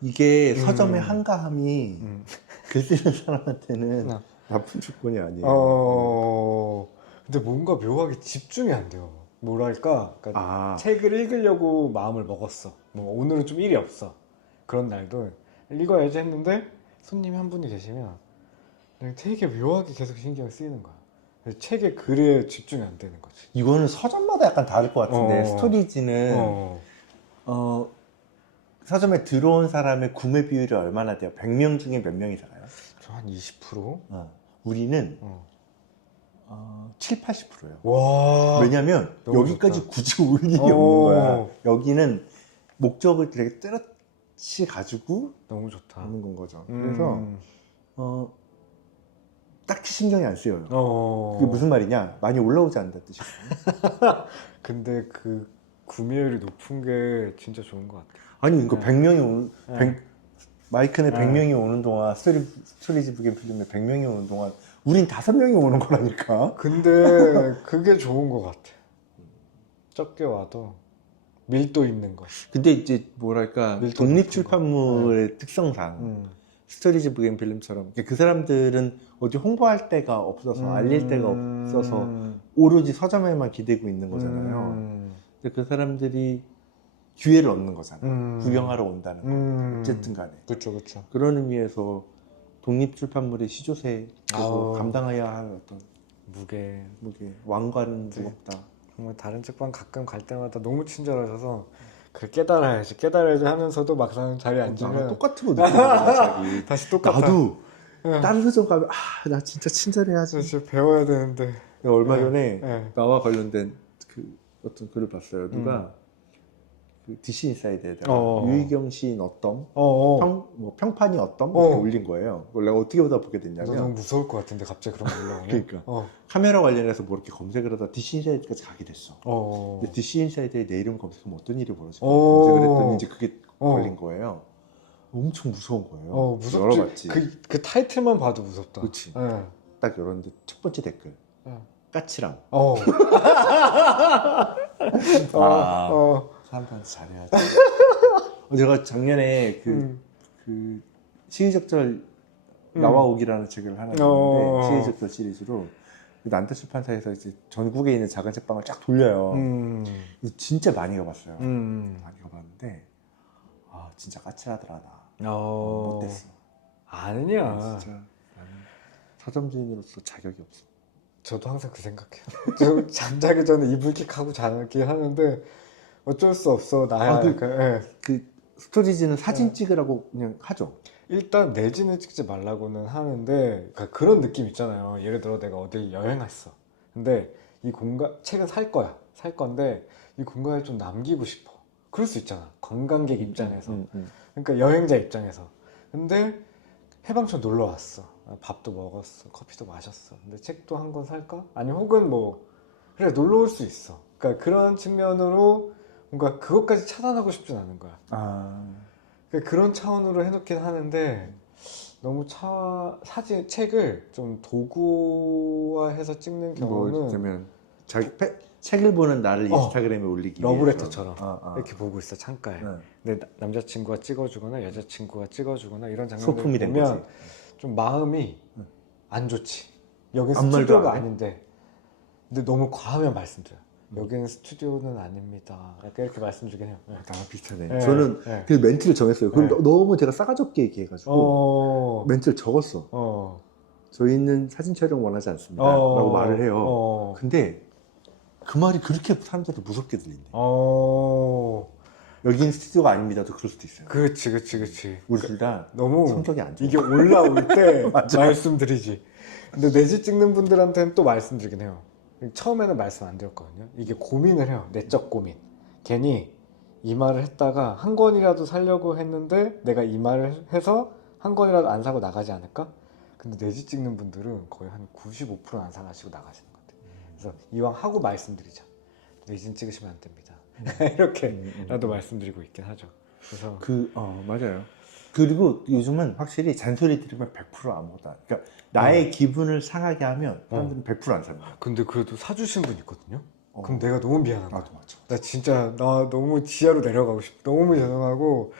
이게 서점의 한가함이 글 쓰는 사람한테는 나쁜 조건이 아니에요. 근데 뭔가 묘하게 집중이 안 돼요. 뭐랄까, 그러니까 책을 읽으려고 마음을 먹었어. 뭐 오늘은 좀 일이 없어. 그런 날도 읽어야지 했는데 손님이 한 분이 계시면 되게 묘하게 계속 신경을 쓰이는 거야. 책의 글에 집중이 안 되는 거지. 이거는 서점마다 약간 다를 것 같은데 스토리지는 서점에 들어온 사람의 구매 비율이 얼마나 돼요? 100명 중에 몇 명이 사가요? 저 한 20%? 우리는 7, 80%예요. 와, 왜냐면 여기까지 좋다. 굳이 올 일이 없는 거야. 여기는 목적을 되게 같이 가지고 너무 좋다. 하는 건 거죠. 그래서 딱히 신경이 안 쓰여요. 어. 그게 무슨 말이냐? 많이 올라오지 않는다는 뜻이거든요. 근데 그 구매율이 높은 게 진짜 좋은 것 같아. 아니 이거 100명이 오는 네. 마이크에 네. 100명이 오는 동안 스토리지 부겐 필름에 100명이 오는 동안 우린 5명이 오는 거라니까. 근데 그게 좋은 것 같아. 적게 와도 밀도 있는 거. 근데 이제 뭐랄까 밀도 독립 높은 출판물의 특성상 스토리지 부겐 필름처럼 그 사람들은 어디 홍보할 데가 없어서 알릴 데가 없어서 오로지 서점에만 기대고 있는 거잖아요. 근데 그 사람들이 기회를 얻는 거잖아요. 구경하러 온다는 거. 어쨌든 간에. 그렇죠, 그렇죠. 그런 의미에서 독립 출판물의 시조세 아우. 감당해야 할 어떤 무게. 왕관은 무겁다. 정말 다른 책방 가끔 갈 때마다 너무 친절하셔서 그걸 깨달아야지 하면서도 막상 자리에 나랑 앉으면 똑같은 거 느끼는 거야, 자기. 다시 똑같아. 나도 응. 다른 서점 가면 나 진짜 친절해야지. 진짜 배워야 되는데. 얼마 전에 네. 나와 관련된 그 어떤 글을 봤어요. 누가 그 DC 인사이드에다가 유희경 시인 어떤 평판이 어떤 이렇게 올린 거예요. 그걸 내가 어떻게 보다 보게 너 됐냐면 너무 무서울 것 같은데 갑자기 그런 거 올라오면. 그러니까 카메라 관련해서 뭐 이렇게 검색을 하다 DC 인사이드까지 가게 됐어. 어. 근데 DC 인사이드에 내 이름 검색하면 어떤 일이 벌어질까 어. 검색을 했더니 이제 그게 걸린 거예요. 엄청 무서운 거예요. 무섭지. 열어봤지. 그 타이틀만 봐도 무섭다. 그렇지. 네. 딱 열었는데 첫 번째 댓글. 까칠함. 사람들한테 잘해야지. 제가 작년에 그 시의적절 나와오기라는 책을 하나 읽었는데 시의적절 시리즈로 난타 출판사에서 이제 전국에 있는 작은 책방을 쫙 돌려요. 진짜 많이 가봤어요. 많이 가봤는데 진짜 까칠하더라 나. 못됐어. 아니야. 진짜 나는 서점주인으로서 자격이 없어. 저도 항상 그 생각해요. 저 잠자기 전에 이불킥하고 자기 하는데 어쩔 수 없어. 나야. 그 스토리지는 사진 찍으라고 그냥 하죠. 일단 내지는 찍지 말라고는 하는데 그런 느낌 있잖아요. 예를 들어 내가 어딜 여행했어. 근데 이 공간 책은 살 거야. 살 건데 이 공간을 좀 남기고 싶어. 그럴 수 있잖아. 관광객 입장에서. 그러니까 여행자 입장에서. 근데 해방촌 놀러 왔어. 밥도 먹었어. 커피도 마셨어. 근데 책도 한 권 살까? 아니 혹은 뭐 그래 놀러 올 수 있어. 그러니까 그런 측면으로 뭔가 그것까지 차단하고 싶진 않은 거야. 그러니까 그런 차원으로 해놓긴 하는데 너무 책을 좀 도구화해서 찍는 경우는 그러면 책을 보는 나를 인스타그램에 올리기 위해서 러브레터처럼 이렇게 보고 있어 창가에. 근데 남자친구가 찍어주거나 여자친구가 찍어주거나 이런 장면을 소품이 된 보면 거지. 좀 마음이 안 좋지. 여긴 아무 말도 스튜디오가 안 해? 아닌데 근데 너무 과하면 말씀드려요. 여기는 스튜디오는 아닙니다. 약간 이렇게 말씀드리긴 해요. 나랑 비슷하네. 네. 저는 네. 그 멘트를 정했어요. 그럼 네. 너무 제가 싸가지 없게 얘기해가지고 멘트를 적었어. 저희는 사진 촬영 원하지 않습니다. 라고 말을 해요. 근데 그 말이 그렇게 사람들한테 무섭게 들린대. 여긴 스튜디오가 아닙니다도 그럴 수도 있어요. 그렇지. 우리 둘 다 너무 성격이 안 좋아. 이게 올라올 때 말씀드리지. 근데 내지 찍는 분들한테는 또 말씀드리긴 해요. 처음에는 말씀 안 드렸거든요. 이게 고민을 해요. 내적 고민. 괜히 이 말을 했다가 한 권이라도 사려고 했는데 내가 이 말을 해서 한 권이라도 안 사고 나가지 않을까? 근데 내지 찍는 분들은 거의 한 95%는 안 사가시고 나가시는 것 같아요. 그래서 이왕 하고 말씀드리자. 내지는 찍으시면 안 됩니다. 이렇게라도 말씀드리고 있긴 하죠. 그래서 맞아요. 그리고 요즘은 확실히 잔소리 들으면 100% 아무것도 안. 그러니까 나의 기분을 상하게 하면 사람들은 100%안 삽니다. 근데 그래도 사주신 분 있거든요. 그럼 내가 너무 미안한 거야. 맞아. 나 진짜 나 너무 지하로 내려가고 싶어. 너무 죄송하고.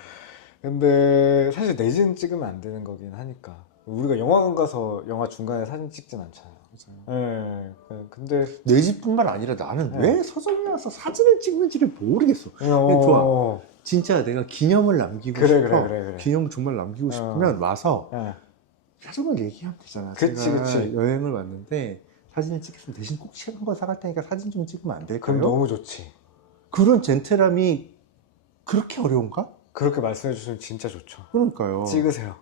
근데 사실 내진 찍으면 안 되는 거긴 하니까. 우리가 영화관 가서 영화 중간에 사진 찍진 않잖아요. 근데 내 집뿐만 아니라 나는 왜 서점에 와서 사진을 찍는지를 모르겠어. 좋아. 진짜 내가 기념을 남기고 싶어. 그래. 기념을 정말 남기고 싶으면 와서 사진을 얘기하면 되잖아. 제가 여행을 왔는데 사진을 찍겠으면 대신 꼭 책 한 권 사갈 테니까 사진 좀 찍으면 안 될까요? 그럼 너무 좋지. 그런 젠틀함이 그렇게 어려운가? 그렇게 말씀해 주시면 진짜 좋죠. 그러니까요. 찍으세요.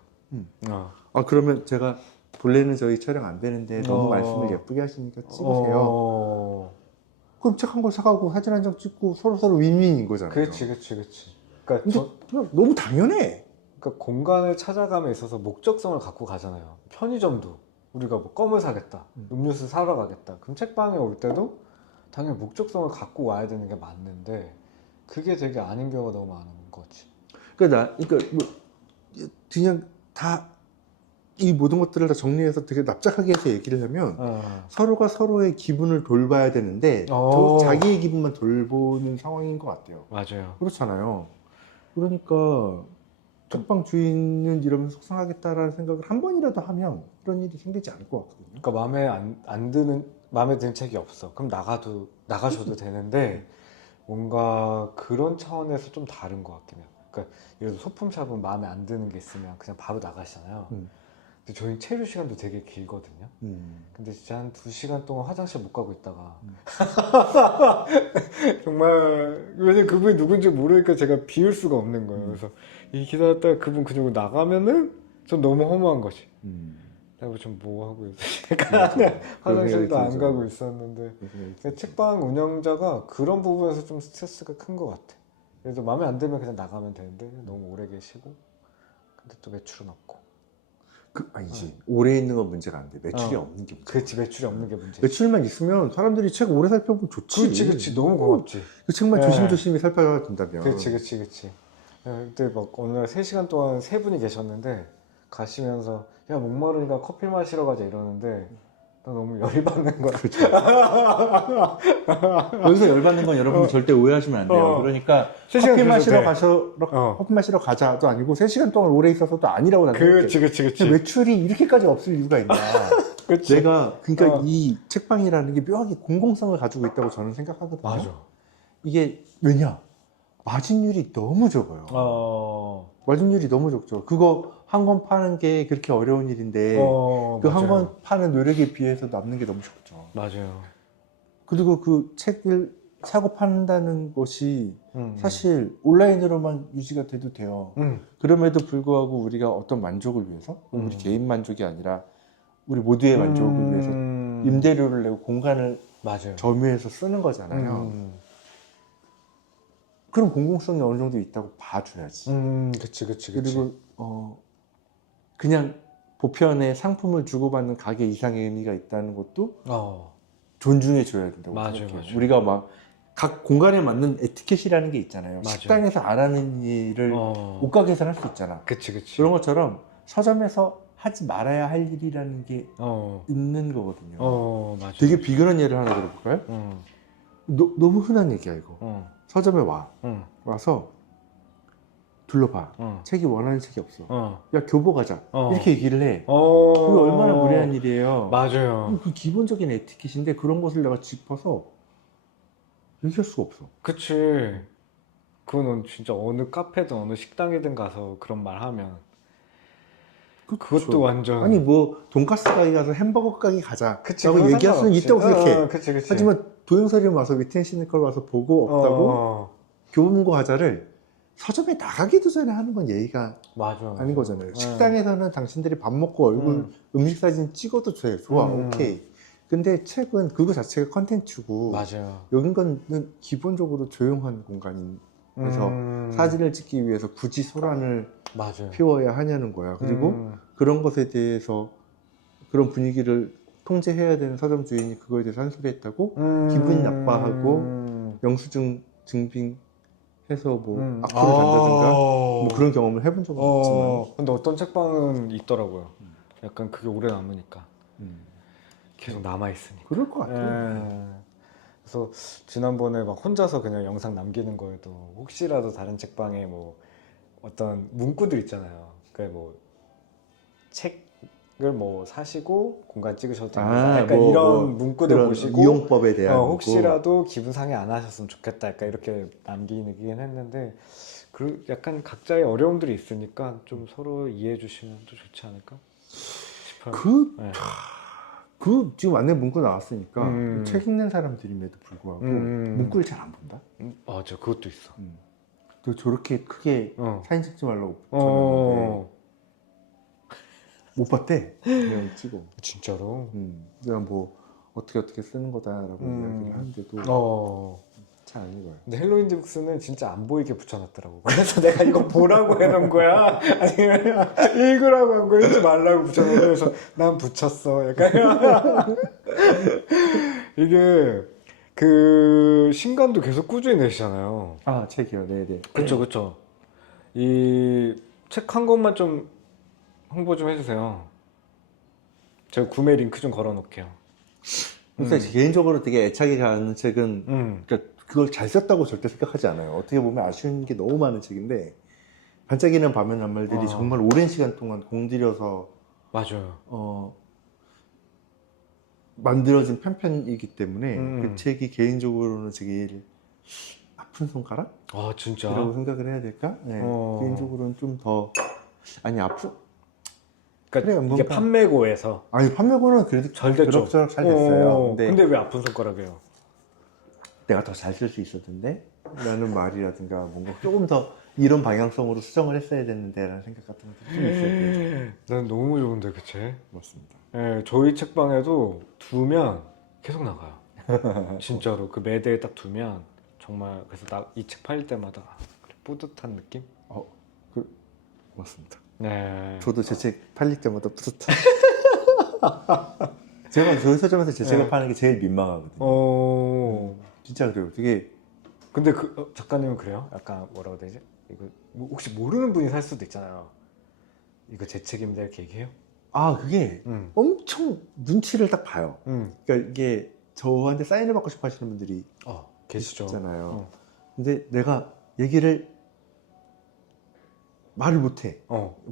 그러면 제가 본래는 저희 촬영 안 되는데 너무 말씀을 예쁘게 하시니까 찍으세요. 그럼 책 한 권 사가고 사진 한 장 찍고 서로 윈윈인 거잖아요. 그렇지. 그러니까 근데 그냥 너무 당연해. 그러니까 공간을 찾아감에 있어서 목적성을 갖고 가잖아요. 편의점도 우리가 뭐 껌을 사겠다, 음료수 사러 가겠다. 그럼 책방에 올 때도 당연히 목적성을 갖고 와야 되는 게 맞는데 그게 되게 아닌 경우가 너무 많은 거지. 그러니까 뭐 그냥 다 이 모든 것들을 다 정리해서 되게 납작하게 해서 얘기를 하면 서로가 서로의 기분을 돌봐야 되는데 저 자기의 기분만 돌보는 상황인 것 같아요. 맞아요. 그렇잖아요. 그러니까 책방 주인은 이러면 속상하겠다라는 생각을 한 번이라도 하면 그런 일이 생기지 않을 것 같거든요. 그러니까 마음에 드는 책이 없어. 그럼 나가셔도 되는데 뭔가 그런 차원에서 좀 다른 것 같긴 해요. 그러니까 예를 들어 소품샵은 마음에 안 드는 게 있으면 그냥 바로 나가시잖아요. 근데 저희 체류 시간도 되게 길거든요. 근데 진짜 한 2시간 동안 화장실 못 가고 있다가 정말 왜냐면 그분이 누군지 모르니까 제가 비울 수가 없는 거예요. 그래서 이 기다렸다가 그분 그냥 나가면은 전 너무 허무한 거지. 내가 좀 뭐 하고 있었지? 화장실도 안 가고 있었는데. 근데 책방 운영자가 그런 부분에서 좀 스트레스가 큰 것 같아. 그래서 마음에 안 들면 그냥 나가면 되는데 너무 오래 계시고 근데 또 매출은 없고. 아니지. 오래 있는 건 문제가 안 돼. 매출이 없는 게 문제야. 그렇지, 매출이 없는 게 문제지. 매출만 있으면 사람들이 책 오래 살펴보면 좋지. 그렇지, 너무 고맙지. 그 책만 네. 조심조심히 살펴야 된다면. 그렇지. 그때 막 어느 날 3시간 동안 3분이 계셨는데 가시면서 야 목마르니까 커피 마시러 가자 이러는데 나 너무 열이 받는 거야. 그렇죠. 여기서 열받는 건 여러분들 절대 오해하시면 안 돼요. 그러니까 커피 마시러 가자도 아니고 3시간 동안 오래 있어서도 아니라고 나는 그렇지. 매출이 이렇게까지 없을 이유가 있나. 그치. 그러니까 이 책방이라는 게 묘하게 공공성을 가지고 있다고 저는 생각하거든요. 맞아. 이게 왜냐? 마진율이 너무 적어요. 마진율이 너무 적죠. 그거 한 권 파는 게 그렇게 어려운 일인데 그 한 권 파는 노력에 비해서 남는 게 너무 적죠. 맞아요. 그리고 그 책을 사고 판다는 것이 사실 온라인으로만 유지가 돼도 돼요. 그럼에도 불구하고 우리가 어떤 만족을 위해서 우리 개인 만족이 아니라 우리 모두의 만족을 위해서 임대료를 내고 공간을 맞아요. 점유해서 쓰는 거잖아요. 그럼 공공성이 어느 정도 있다고 봐줘야지. 그치. 그리고 그냥 보편의 상품을 주고받는 가게 이상의 의미가 있다는 것도 존중해 줘야 된다고 생각해요. 맞아요. 우리가 막 각 공간에 맞는 에티켓이라는 게 있잖아요. 맞아요. 식당에서 안 하는 일을 옷가게에서 할 수 있잖아. 그치. 그런 것처럼 서점에서 하지 말아야 할 일이라는 게 있는 거거든요. 맞아. 되게 비근한 예를 하나 들어볼까요? 너무 흔한 얘기야 이거. 서점에 와서 둘러봐. 책이 원하는 책이 없어. 야 교보 가자. 이렇게 얘기를 해. 그게 얼마나 무례한 일이에요. 맞아요. 그 기본적인 에티켓인데 그런 것을 내가 짚어서 얘기할 수가 없어. 그치. 그거는 진짜 어느 카페든 어느 식당이든 가서 그런 말 하면 그것도 완전 아니 뭐 돈가스 가게 가서 햄버거 가게 가자 그치, 라고 그건 얘기할 수는 상관없지. 있다고 생각해. 그치. 하지만 도영서리에 와서 위텐시니컬 와서 보고 없다고 교보문고 가자를 서점에 나가기도 전에 하는 건 예의가 맞아. 아닌 거잖아요. 식당에서는 당신들이 밥 먹고 얼굴 음식 사진 찍어도 돼. 좋아. 오케이. 근데 책은 그거 자체가 컨텐츠고 맞아요. 여긴 거는 기본적으로 조용한 공간인 그래서 사진을 찍기 위해서 굳이 소란을 맞아요. 피워야 하냐는 거야. 그리고 그런 것에 대해서 그런 분위기를 통제해야 되는 서점 주인이 그거에 대해서 한 소리 했다고 기분이 나빠하고 영수증 증빙해서 뭐 악플을 단다든가 뭐 그런 경험을 해본 적은 없지만 근데 어떤 책방은 있더라고요. 약간 그게 오래 남으니까 계속 남아있으니까. 그럴 것 같아요. 그래서 지난번에 막 혼자서 그냥 영상 남기는 거에도 혹시라도 다른 책방에 뭐 어떤 문구들 있잖아요. 그러니까 뭐 책을 뭐 사시고 공간 찍으셔도 됩니다. 약간 이런 문구들 보시고 이용법에 대한 혹시라도 기분 상해 안 하셨으면 좋겠다. 약간 이렇게 남기긴 했는데 약간 각자의 어려움들이 있으니까 좀 서로 이해해 주시면 또 좋지 않을까 싶어요. 그 지금 안내 문구 나왔으니까 책 읽는 사람들임에도 불구하고 문구를 잘 안 본다. 맞아, 그것도 있어. 또 저렇게 크게 사진 찍지 말라고 붙였는데 못 봤대. 그냥 찍어. 진짜로? 그냥 뭐 어떻게 쓰는 거다라고 이야기를 하는데도 잘 안 읽어요. 근데 헬로 인디 북스는 진짜 안 보이게 붙여놨더라고. 그래서 내가 이거 보라고 해놓은 거야? 아니면 읽으라고 한 거야? 읽지 말라고 붙여놓은 거야? 그래서 난 붙였어. 약간 이게 그 신간도 계속 꾸준히 내시잖아요. 아, 책이요. 네네. 그쵸, 그쵸. 이 책 한 권만 좀 홍보 좀 해주세요. 제가 구매 링크 좀 걸어놓을게요. 근데 개인적으로 되게 애착이 가는 책은 그러니까 그걸 잘 썼다고 절대 생각하지 않아요. 어떻게 보면 아쉬운 게 너무 많은 책인데 반짝이는 밤의 낱말들이 정말 오랜 시간 동안 공들여서 맞아요. 만들어진 편편이기 때문에 그 책이 개인적으로는 제일 아픈 손가락? 아, 진짜? 이라고 생각을 해야 될까? 네. 개인적으로는 좀 더 아니 그러니까 그래요, 이게 뭔가. 판매고에서 아니 판매고는 그래도 잘 됐죠. 그럭저럭 잘 됐어요. 근데 왜 아픈 손가락이에요? 내가 더 잘 쓸 수 있었는데 라는 말이라든가 뭔가 조금 더 이런 방향성으로 수정을 했어야 됐는데 라는 생각 같은 것도 좀 있어요. 난 너무 좋은데 그 책. 맞습니다. 예, 저희 책방에도 두면 계속 나가요. 진짜로 그 매대에 딱 두면 정말 그래서 이 책 팔릴 때마다 뿌듯한 느낌? 맞습니다. 네. 저도 제 책 팔릴 때마다 뿌듯한. 제가 저희 서점에서 제 책을 파는 게 제일 민망하거든요. 진짜 그래요. 되게. 근데 작가님은 그래요? 약간 뭐라고 해야 되지? 이거 혹시 모르는 분이 살 수도 있잖아요. 이거 제 책입니다 이렇게 얘기해요? 아, 그게 엄청 눈치를 딱 봐요. 그러니까 이게 저한테 사인을 받고 싶어 하시는 분들이 계시죠. 있잖아요. 근데 내가 얘기를 말을 못해.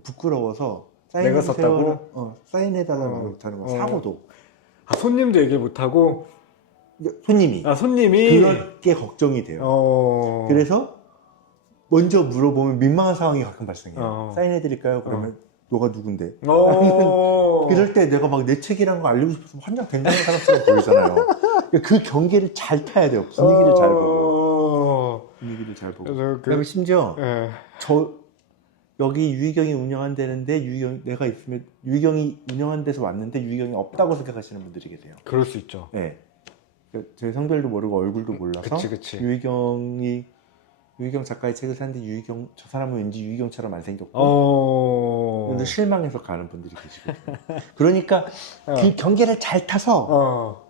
부끄러워서 내가 썼다고? 사인해달라는 말을 못하는 거. 사고도. 손님도 얘기를 못하고? 손님이. 손님이? 그럴 게 걱정이 돼요. 그래서 먼저 물어보면 민망한 상황이 가끔 발생해요. 사인해드릴까요? 그러면 너가 누군데? 그럴 때 내가 막 내 책이라는 거 알리고 싶어서 환장 된다는 사람처럼 보이잖아요. 그 경계를 잘 타야 돼요. 분위기를 잘 보고. 분위기를 잘 보고. 그다음에 심지어 여기 유희경이 운영한 데는데 내가 있으면 유희경이 운영한 데서 왔는데 유희경이 없다고 생각하시는 분들이 계세요. 그럴 수 있죠. 네. 제 성별도 모르고 얼굴도 몰라서 그치. 유희경 작가의 책을 샀는데 저 사람은 왠지 유희경처럼 안 생겼고 근데 실망해서 가는 분들이 계시거든요. 그러니까 그 경계를 잘 타서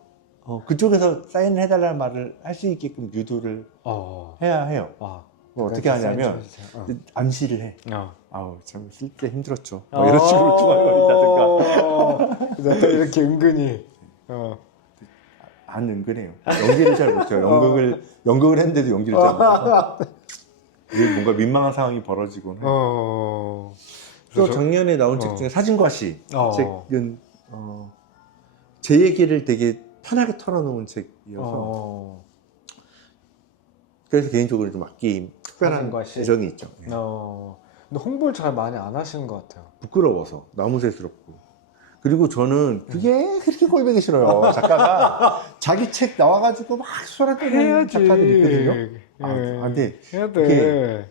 그쪽에서 사인을 해달라는 말을 할 수 있게끔 유도를 해야 해요. 어떻게 하냐면 암시를 해. 아우 참 쓸 때 힘들었죠. 이런 식으로 중얼거린다든가. 이렇게 은근히 안 은근해요. 연기를 잘 못해요. 연극을 했는데도 연기를 잘 못해서 이게 뭔가 민망한 상황이 벌어지곤 해요. 또 작년에 나온 책 중에 사진과 시 책은 제 얘기를 되게 편하게 털어놓은 책이어서 그래서 개인적으로 좀 특별한 애정이 있죠. 근데 홍보를 잘 많이 안 하시는 것 같아요. 부끄러워서 나무새스럽고. 그리고 저는 그게 그렇게 꼴보기 싫어요. 작가가 자기 책 나와가지고 막 수다 떠는 작가들이 있거든요. 근데 해야 돼.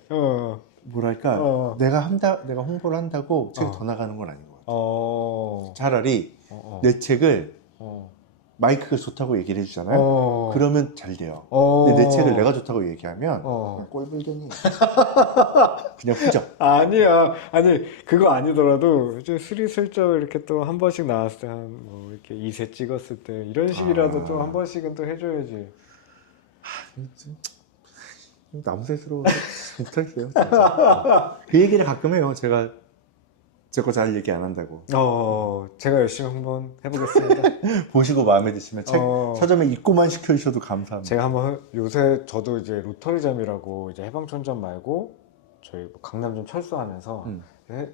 뭐랄까 내가 홍보를 한다고 책이 더 나가는 건 아닌 것 같아요. 차라리 내 책을 마이크가 좋다고 얘기를 해주잖아요. 그러면 잘 돼요. 근데 내 책을 내가 좋다고 얘기하면 그냥 꼴불견이에요. 그냥 후적. 아니야. 아니 그거 아니더라도 이제 스리슬쩍 이렇게 또 한 번씩 나왔을 때 뭐 이렇게 2세 찍었을 때 이런 식이라도 또 한 번씩은 또 해줘야지. 나무새스러워서 못하겠어요. 진짜. 그 얘기를 가끔 해요. 제가 제 거 잘 얘기 안 한다고. 제가 열심히 한번 해보겠습니다. 보시고 마음에 드시면 책 서점에 입고만 시켜주셔도 감사합니다. 제가 한번 요새 저도 이제 로터리점이라고 이제 해방촌점 말고 저희 뭐 강남점 철수하면서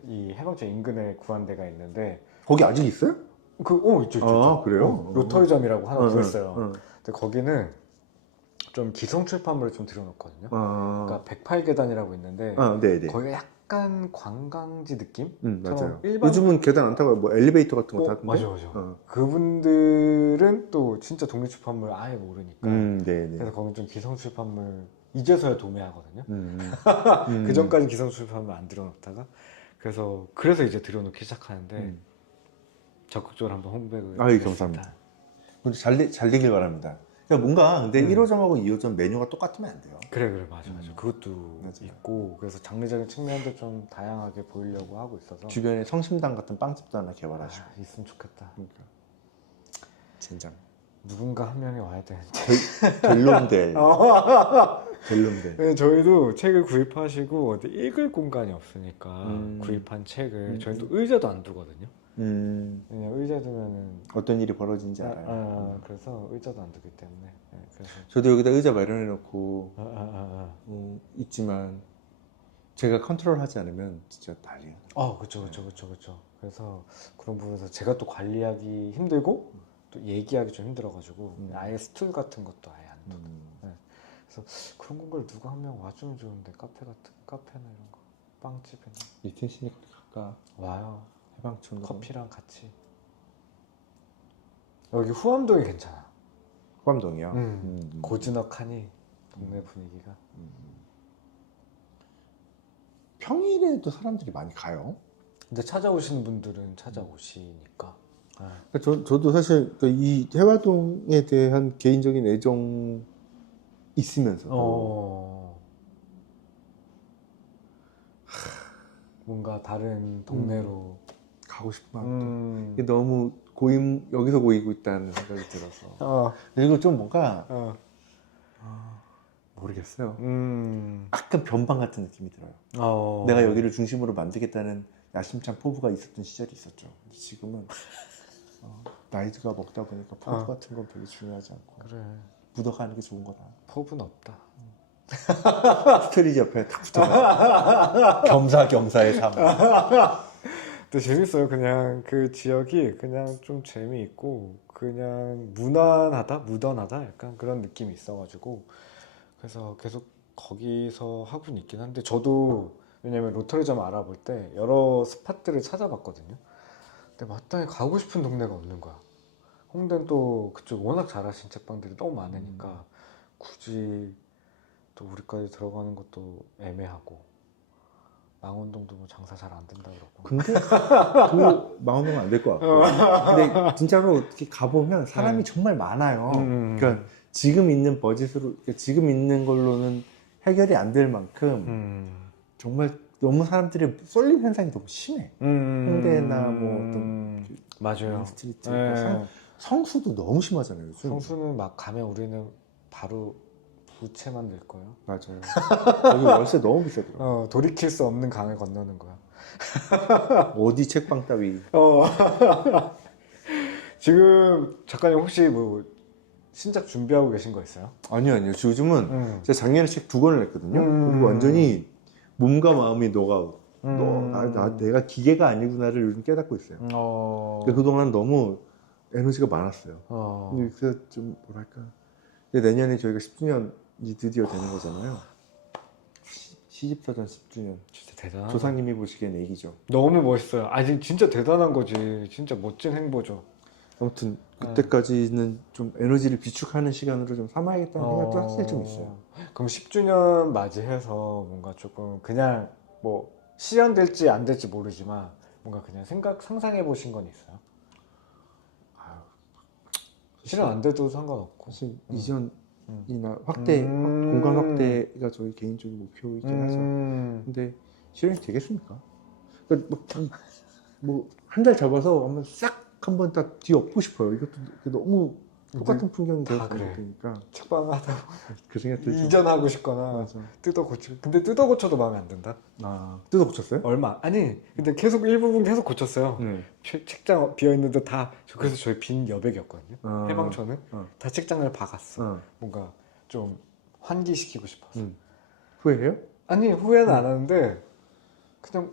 이 해방촌 인근에 구한 데가 있는데 거기 아직 있어요? 있죠. 그래요? 로터리점이라고 하나 구했어요. 근데 거기는 좀 기성 출판물을 좀 들여놓거든요. 그러니까 108계단이라고 있는데 네네. 거기가 약간 관광지 느낌? 맞아요. 요즘은 계단 안 타고 뭐 엘리베이터 같은 거 타던데? 맞아. 그분들은 또 진짜 독립출판물 아예 모르니까 네네. 그래서 거기 좀 기성 출판물 이제서야 도매하거든요. 그 전까지 기성 출판물 안 들여놓다가 그래서 이제 들여놓기 시작하는데 적극적으로 한번 홍보해 보겠습니다. 감사합니다. 잘 되길 바랍니다. 그러니까 뭔가 근데 음. 1호점하고 2호점 메뉴가 똑같으면 안 돼요. 그래 맞아. 그것도 맞아. 있고 그래서 장르적인 측면도 좀 다양하게 보이려고 하고 있어서 주변에 성심당 같은 빵집도 하나 개발하시고. 있으면 좋겠다. 그러니까 젠장. 누군가 한 명이 와야 되는데. 델롬델. 델롬델. 네, 저희도 책을 구입하시고 어디 읽을 공간이 없으니까 구입한 책을 저희도 의자도 안 두거든요. 그냥 의자 두면은 어떤 일이 벌어진지 알아요. 그래서 의자도 안 두기 때문에. 네, 그래서 저도 여기다 의자 마련해 놓고 있지만 제가 컨트롤하지 않으면 진짜 난리야. 그쵸. 그래서 그런 부분에서 제가 또 관리하기 힘들고 또 얘기하기 좀 힘들어가지고 아예 스툴 같은 것도 아예 안 두고. 그래서 그런 공간을 누가 한 명 와주면 좋은데 카페나 이런 거 빵집이나 리튼 씨니 거기 갈까? 와요. 해방촌 커피랑 같이. 여기 후암동이 괜찮아. 후암동이요? 고즈넉하니 동네 분위기가. 평일에도 사람들이 많이 가요. 근데 찾아오시는 분들은 찾아오시니까. 저도 사실 이 해화동에 대한 개인적인 애정 있으면서도 뭔가 다른 동네로 가고 싶은 마음도 이게 너무 여기서 고이고 있다는 생각이 들어서 그리고 좀 뭔가 모르겠어요. 약간 변방 같은 느낌이 들어요. 내가 여기를 중심으로 만들겠다는 야심찬 포부가 있었던 시절이 있었죠. 근데 지금은 나이가 먹다 보니까 포부 같은 건 별로 중요하지 않고 그래. 묻어가는 게 좋은 거다. 포부는 없다. 스토리지 옆에 탁 붙어가지고 겸사겸사의 삶. 근데 재밌어요. 그냥 그 지역이 그냥 좀 재미있고 그냥 무던하다 약간 그런 느낌이 있어가지고 그래서 계속 거기서 하고는 있긴 한데 저도 왜냐면 로터리점 알아볼 때 여러 스팟들을 찾아봤거든요. 근데 마땅히 가고 싶은 동네가 없는 거야. 홍대는 또 그쪽 워낙 잘하신 책방들이 너무 많으니까 굳이 또 우리까지 들어가는 것도 애매하고 망원동도 뭐 장사 잘 안 된다 그러고. 근데 그 망원동은 안 될 것 같고. 근데 진짜로 어떻게 가보면 사람이 정말 많아요. 그러니까 지금 있는 버짓으로, 그러니까 지금 있는 걸로는 해결이 안 될 만큼 정말 너무 사람들이 쏠림 현상이 너무 심해. 홍대나 뭐 어떤 맞아요. 스트리트 성수도 너무 심하잖아요. 요즘. 성수는 막 가면 우리는 바로 부채만 될 거예요. 맞아요. 여기 월세 너무 비싸더라고요. 돌이킬 수 없는 강을 건너는 거야. 어디 책방 따위. 지금 작가님 혹시 뭐 신작 준비하고 계신 거 있어요? 아니요. 요즘은 제가 작년에 책 2권을 냈거든요. 그리고 완전히 몸과 마음이 녹아웃. 내가 기계가 아니구나를 요즘 깨닫고 있어요. 그러니까 그동안 너무 에너지가 많았어요. 근데 그래서 좀 뭐랄까. 근데 내년에 저희가 10주년이 드디어 되는 거잖아요. 시집사전 10주년. 진짜 대단하다. 조상님이 보시기엔 애기죠. 너무 멋있어요. 아직 진짜 대단한 거지. 진짜 멋진 행보죠. 아무튼 그때까지는 좀 에너지를 비축하는 시간으로 좀 삼아야겠다는 생각도 사실 좀 있어요. 그럼 10주년 맞이해서 뭔가 조금 그냥 뭐 실현될지 안 될지 모르지만 뭔가 그냥 상상해 보신 건 있어요? 실현 안 돼도 상관없고. 사실 이전이나 공간 확대가 저희 개인적인 목표이긴 하죠. 근데 실현이 되겠습니까? 그러니까 뭐 한 달 잡아서 한번 싹 한번 다 뒤엎고 싶어요. 이것도 너무 똑같은 풍경이 다 그래. 되니까 책방 하다 그 생각 들죠. 이전하고 싶거나 맞아. 뜯어 고치고. 근데 뜯어 고쳐도 마음에 안 든다. 뜯어 고쳤어요? 아니 근데 계속 일부분 계속 고쳤어요. 네. 책장 비어 있는데 다 그래서 저희 빈 여백이었거든요. 해방촌은 다 책장을 박았어. 뭔가 좀 환기시키고 싶어서. 후회해요? 아니 후회는 안 하는데 그냥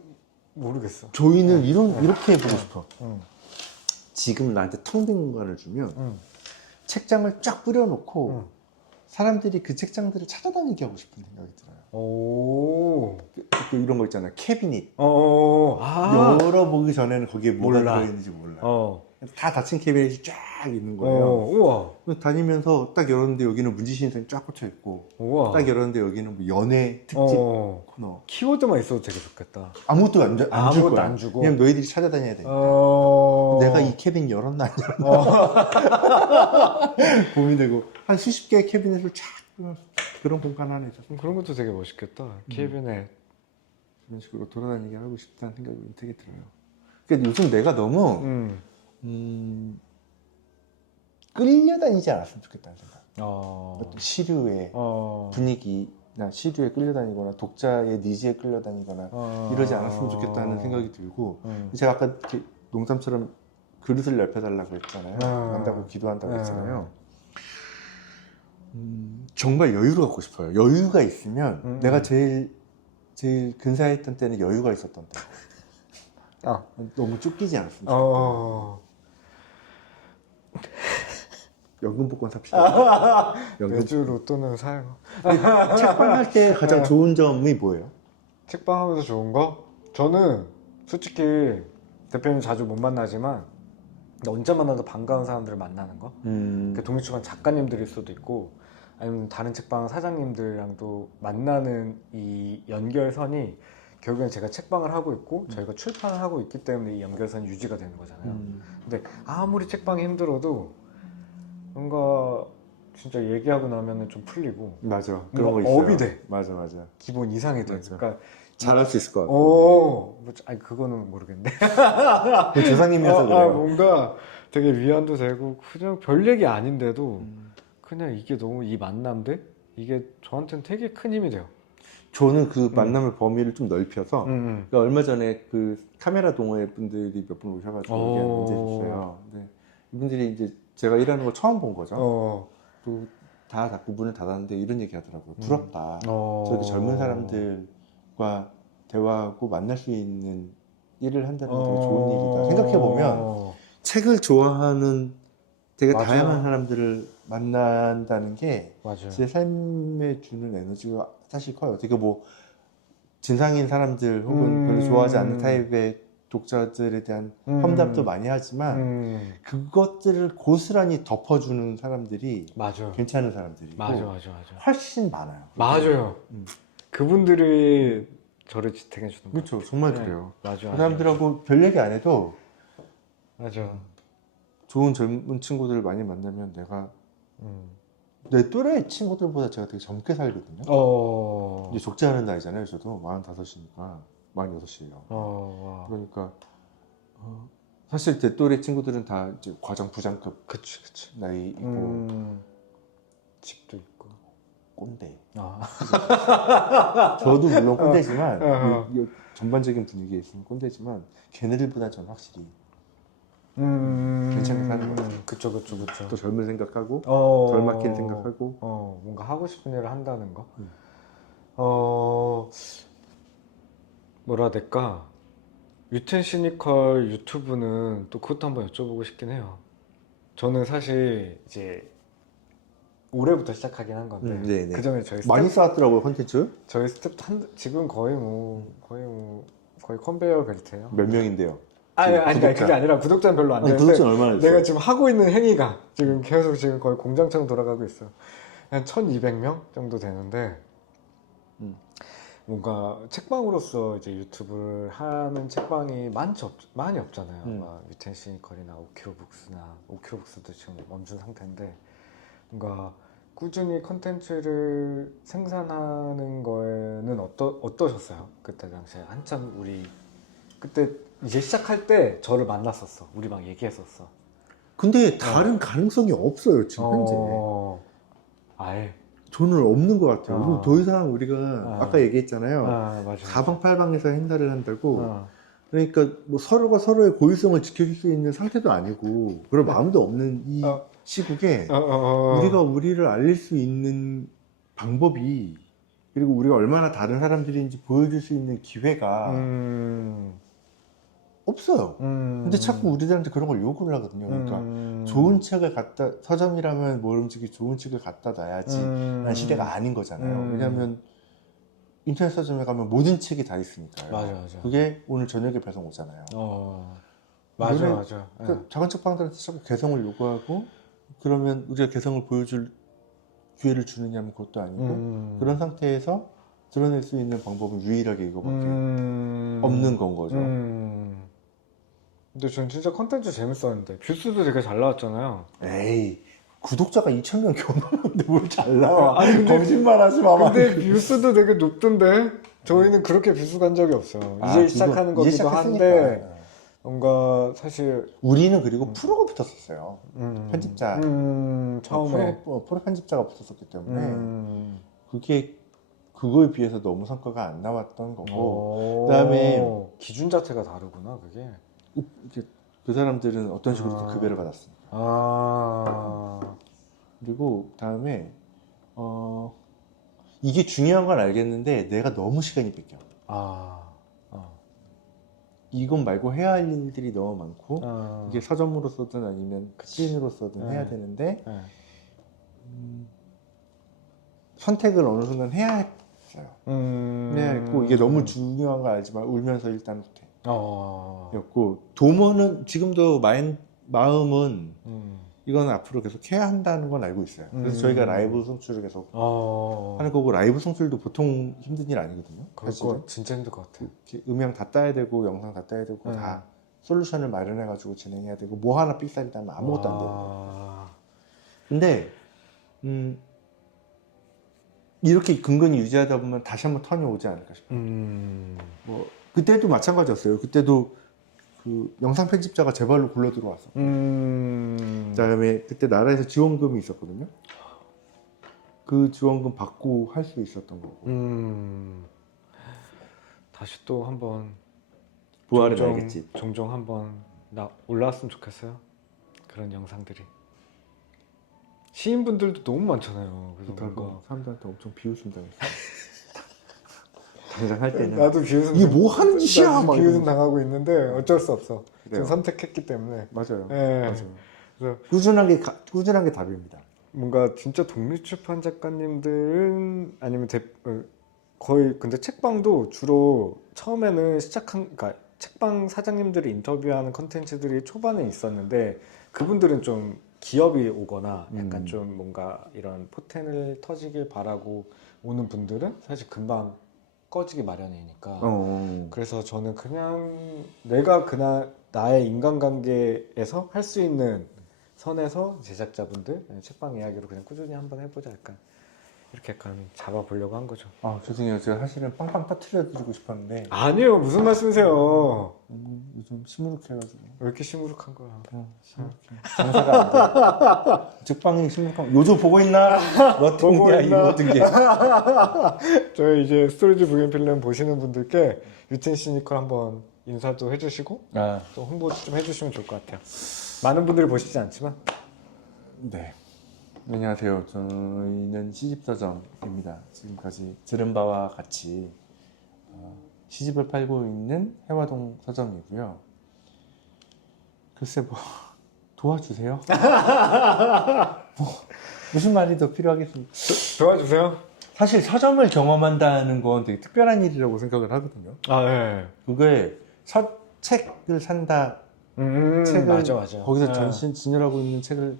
모르겠어. 저희는 이렇게 해보고 싶어. 지금 나한테 텅 빈 공간을 주면 책장을 쫙 뿌려놓고 사람들이 그 책장들을 찾아다니게 하고 싶은 생각이 들어요. 오. 또 이런 거 있잖아요. 캐비닛. 아. 열어보기 전에는 거기에 뭐가 몰라. 들어있는지 몰라. 어. 다 닫힌 캐비닛이 쫙 있는 거예요. 우와. 그래서 다니면서 딱 열었는데 여기는 문지신성이 쫙 꽂혀 있고, 우와. 딱 열었는데 여기는 뭐 연애 특집 코너. 키워드만 있어도 되게 좋겠다. 아무것도 안 줄 아무것도 거야. 안 주고. 그냥 너희들이 찾아다녀야 돼. 내가 이 캐빈 열었나 안 열었나 고민되고 한 수십 개의 캐비넷을 쫙 그런 공간 안에 있어서 그런 것도 되게 멋있겠다. 캐비넷. 그런 식으로 돌아다니게 하고 싶다는 생각이 되게 들어요. 그러니까 요즘 내가 너무 끌려다니지 않았으면 좋겠다는 생각. 어떤 시류의 분위기나 시류에 끌려다니거나 독자의 니즈에 끌려다니거나 이러지 않았으면 좋겠다는 생각이 들고 제가 아까 이렇게 농담처럼 그릇을 넓혀달라고 했잖아요. 한다고 기도한다고 했잖아요. 정말 여유를 갖고 싶어요. 여유가 있으면 내가 제일 근사했던 때는 여유가 있었던 때. 너무 쫓기지 않았으면 좋겠다. 연금 복권 삽시다. 매주 로또는 사요. 책방 할 때 가장 좋은 점이 뭐예요? 책방 하면서 좋은 거? 저는 솔직히 대표님 자주 못 만나지만 언제 만나도 반가운 사람들을 만나는 거. 독립出版 작가님들일 수도 있고 아니면 다른 책방 사장님들이랑도 만나는 이 연결선이 결국엔 제가 책방을 하고 있고 저희가 출판을 하고 있기 때문에 이 연결선이 유지가 되는 거잖아요. 근데 아무리 책방이 힘들어도 뭔가 진짜 얘기하고 나면은 좀 풀리고 맞아. 그런 거 있어요. 업이 돼. 맞아. 기본 이상이 돼. 맞아. 그러니까 잘할 수 있을 것 같고. 아니 그거는 모르겠는데. 그 조상님이어서 그래요. 뭔가 되게 위안도 되고 그냥 별 얘기 아닌데도 그냥 이게 너무 이 만남들 이게 저한테는 되게 큰 힘이 돼요. 저는 그 만남의 범위를 좀 넓혀서 그러니까 얼마 전에 그 카메라 동호회 분들이 몇 분 오셔가지고 의견 문제 줬어요. 근데 이분들이 이제 제가 일하는 걸 처음 본 거죠. 또 다 자꾸 문을 닫았는데 이런 얘기 하더라고요. 부럽다. 저렇게 젊은 사람들과 대화하고 만날 수 있는 일을 한다는 게 되게 좋은 일이다. 생각해보면 책을 좋아하는 되게 맞아요. 다양한 사람들을 만난다는 게 맞아요. 제 삶에 주는 에너지가 사실 커요. 되게 뭐 진상인 사람들 혹은 별로 좋아하지 않는 타입의 독자들에 대한 험담도 많이 하지만 그것들을 고스란히 덮어주는 사람들이 맞아요. 괜찮은 사람들이고 맞아. 훨씬 많아요. 맞아요. 그분들이 저를 지탱해 주는 거. 그렇죠. 정말 그래요. 맞아. 그 사람들하고 별 얘기 안 해도 맞아. 좋은 젊은 친구들을 많이 만나면 내가 내 또래 친구들보다 제가 되게 젊게 살거든요. 이제 족제하는 나이잖아요. 저도 45이니까 46이에요. 그러니까 사실 제 또래 친구들은 다 이제 과장 부장급 그치. 나이이고 집도 있고 꼰대. 저도 물론 꼰대지만 이 전반적인 분위기에 있으면 꼰대지만 걔네들보다 전 확실히 괜찮게 사는 것 같아요. 그쵸. 또 젊은 생각하고 덜 막힌 생각하고 뭔가 하고 싶은 일을 한다는 거. 뭐라 해야 될까? 유텐 시니컬 유튜브는 또 그것도 한번 여쭤보고 싶긴 해요. 저는 사실 이제 올해부터 시작하긴 한 건데 그 전에 저희 많이 쌓았더라고요 콘텐츠. 저희 스텝 지금 거의 컨베이어 벨트예요. 몇 명인데요? 아니 그게 아니라 구독자는 별로 안 되는데 구독자는 얼마나 있어요? 내가 지금 하고 있는 행위가 지금 계속 지금 거의 공장처럼 돌아가고 있어요. 한 1200명 정도 되는데 뭔가 책방으로서 이제 유튜브를 하는 책방이 많이 없잖아요. 막 유텐 시니컬이나 오키로북스도 지금 멈춘 상태인데 뭔가 꾸준히 컨텐츠를 생산하는 거에는 어떠셨어요? 그때 당시에 한참 우리 그때 이제 시작할 때 저를 만났었어. 우리 막 얘기했었어. 근데 다른 가능성이 없어요 지금 현재. 아예. 저는 없는 것 같아요. 더 이상 우리가 아까 얘기했잖아요. 맞아. 사방팔방에서 행사를 한다고. 그러니까 뭐 서로가 서로의 고유성을 지켜줄 수 있는 상태도 아니고 그런 마음도 없는 이 시국에 우리가 우리를 알릴 수 있는 방법이 그리고 우리가 얼마나 다른 사람들인지 보여줄 수 있는 기회가 없어요. 근데 자꾸 우리들한테 그런 걸 요구를 하거든요. 그러니까 좋은 책을 서점이라면 모름지기 좋은 책을 갖다 놔야지 라는 시대가 아닌 거잖아요. 왜냐하면 인터넷 서점에 가면 모든 책이 다 있으니까요. 맞아. 그게 오늘 저녁에 배송 오잖아요. 맞아, 이거는 맞아. 그 작은 책방들한테 자꾸 개성을 요구하고 그러면 우리가 개성을 보여줄 기회를 주느냐면 그것도 아니고 그런 상태에서 드러낼 수 있는 방법은 유일하게 이거밖에 없는 건 거죠. 근데 전 진짜 컨텐츠 재밌었는데 뷰스도 되게 잘 나왔잖아요. 에이, 구독자가 2,000명 겨우 넘었는데 뭘 잘 나와. 아니, 근데- 거짓말하지 마. 근데 뷰스도 되게 높던데 저희는 그렇게 뷰스 간 적이 없어요. 이제 시작하는 이제 거기도 시작했으니까. 한데 뭔가 사실 우리는 그리고 프로가 붙었었어요. 음, 편집자. 처음에 프로 편집자가 붙었었기 때문에 음, 그거에 비해서 너무 성과가 안 나왔던 거고 오, 그다음에 기준 자체가 다르구나 그게. 이렇게 그 사람들은 어떤 식으로 또 급여를 받았습니다. 그리고 다음에 이게 중요한 건 알겠는데 내가 너무 시간이 뺏겨. 이것 말고 해야 할 일들이 너무 많고 이게 서점으로서든 아니면 시인으로서든 해야 되는데 네. 선택을 어느 순간 해야 했어요. 해야 했고 이게 너무 중요한 걸 알지만 울면서 일단 못해. 였고 도모는 지금도 마음은 이건 앞으로 계속 해야 한다는 건 알고 있어요. 그래서 저희가 라이브 송출을 계속 하는 거고 라이브 송출도 보통 힘든 일 아니거든요. 사실은 그거 진짜 힘들 것 같아. 이렇게 음향 다 따야 되고 영상 다 따야 되고 다 솔루션을 마련해가지고 진행해야 되고 뭐 하나 삑사리 따면 아무것도 안 돼요. 근데 이렇게 근근히 유지하다 보면 다시 한번 턴이 오지 않을까 싶어요. 뭐 그때도 마찬가지였어요. 그때도 그 영상 편집자가 제 발로 굴러 들어왔어. 그다음에 그때 나라에서 지원금이 있었거든요. 그 지원금 받고 할 수 있었던 거고. 다시 또 한번 부활을 알겠지. 종종 한번 올라왔으면 좋겠어요. 그런 영상들이. 시인분들도 너무 많잖아요. 그래서 뭔가 사람들한테 엄청 비웃음 당했어. 당장 할 때는 나도 비웃음 이게 뭐 하는 짓이야? 막 비웃음 이러면서. 당하고 있는데 어쩔 수 없어. 그래요. 지금 선택했기 때문에. 맞아요. 네. 맞아요. 그래서 꾸준한 게 답입니다. 뭔가 진짜 독립출판 작가님들은 아니면 거의 근데 책방도 주로 처음에는 그러니까 책방 사장님들이 인터뷰하는 컨텐츠들이 초반에 있었는데 그분들은 좀 기업이 오거나 약간 좀 뭔가 이런 포텐을 터지길 바라고 오는 분들은 사실 금방 꺼지기 마련이니까 그래서 저는 그냥 내가 나의 인간관계에서 할 수 있는 선에서 제작자분들 책방 이야기로 그냥 꾸준히 한번 해보자 약간 이렇게 약간 잡아보려고 한 거죠. 죄송해요. 제가 사실은 빵빵 터트려 드리고 싶었는데 아니요, 무슨 말씀이세요? 요즘 시무룩해가지고 왜 이렇게 시무룩한 거야? 장사가 안 돼. 책방이 시무룩한 요즘 보고 있나? 뭐 보고 어떤 게 있나? 모든 게 저희 이제 스토리지 부인 필름 보시는 분들께 유틴 시니컬 한번 인사도 해주시고 또 홍보 좀 해주시면 좋을 것 같아요. 많은 분들이 보시지 않지만. 네. 안녕하세요. 저희는 시집서점입니다. 지금까지 들은 바와 같이 시집을 팔고 있는 해화동 서점이고요. 글쎄 뭐 도와주세요. 무슨 말이 더 필요하겠습니까? 도와주세요. 사실 서점을 경험한다는 건 되게 특별한 일이라고 생각을 하거든요. 네. 그게 책을 산다. 책을 맞아. 거기서 전신 진열하고 있는 책을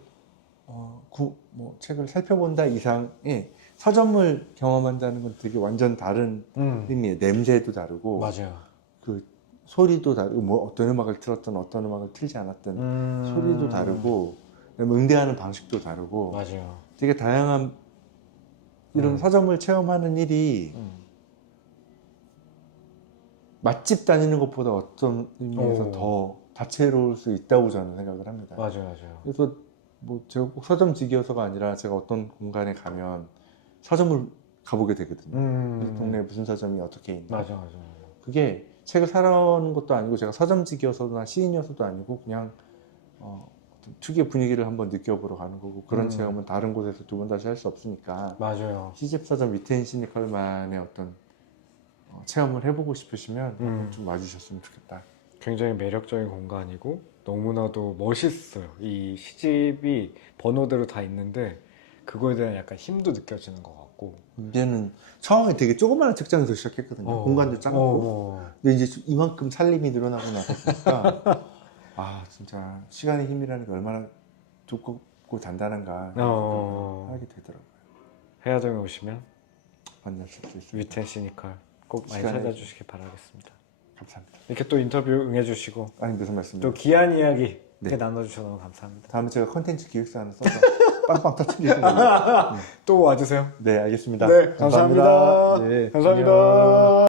책을 살펴본다 이상의 서점을 경험한다는 건 되게 완전 다른 의미예요. 냄새도 다르고, 맞아요. 그 소리도 다르고, 뭐 어떤 음악을 틀었던 어떤 음악을 틀지 않았던 소리도 다르고, 그다음에 응대하는 방식도 다르고, 맞아요. 되게 다양한 이런 서점을 체험하는 일이 맛집 다니는 것보다 어떤 의미에서 더 다채로울 수 있다고 저는 생각을 합니다. 맞아요. 그래서 뭐 제가 꼭 서점직이어서가 아니라 제가 어떤 공간에 가면 서점을 가보게 되거든요. 이 동네에 무슨 서점이 어떻게 있나. 맞아. 그게 책을 사러 오는 것도 아니고 제가 서점직이어서나 시인이어서도 아니고 그냥 어떤 특유의 분위기를 한번 느껴보러 가는 거고 그런 체험은 다른 곳에서 두 번 다시 할 수 없으니까 맞아요. 시집서점 위트인 시니컬만의 어떤 체험을 해보고 싶으시면 한번 좀 와주셨으면 좋겠다. 굉장히 매력적인 공간이고 너무나도 멋있어요. 이 시집이 번호대로 다 있는데 그거에 대한 약간 힘도 느껴지는 것 같고. 이제는 처음에 되게 조그마한 책장에서 시작했거든요. 공간도 작고. 근데 이제 이만큼 살림이 늘어나고 나서 보니까 아 진짜 시간의 힘이라는 게 얼마나 두껍고 단단한가 하게 되더라고요. 해야정에 오시면 만날 수 있습니다. 위텐 시니컬 꼭 많이 시간에- 찾아주시기 바라겠습니다. 감사합니다. 이렇게 또 인터뷰 응해주시고 아니 무슨 말씀이요? 또 귀한 이야기 이렇게 네. 나눠주셔서 너무 감사합니다. 다음에 제가 컨텐츠 기획서 하나 써서 빵빵 터뜨리겠습니다. 또 와주세요. 네 알겠습니다. 네, 감사합니다. 네, 감사합니다. 안녕.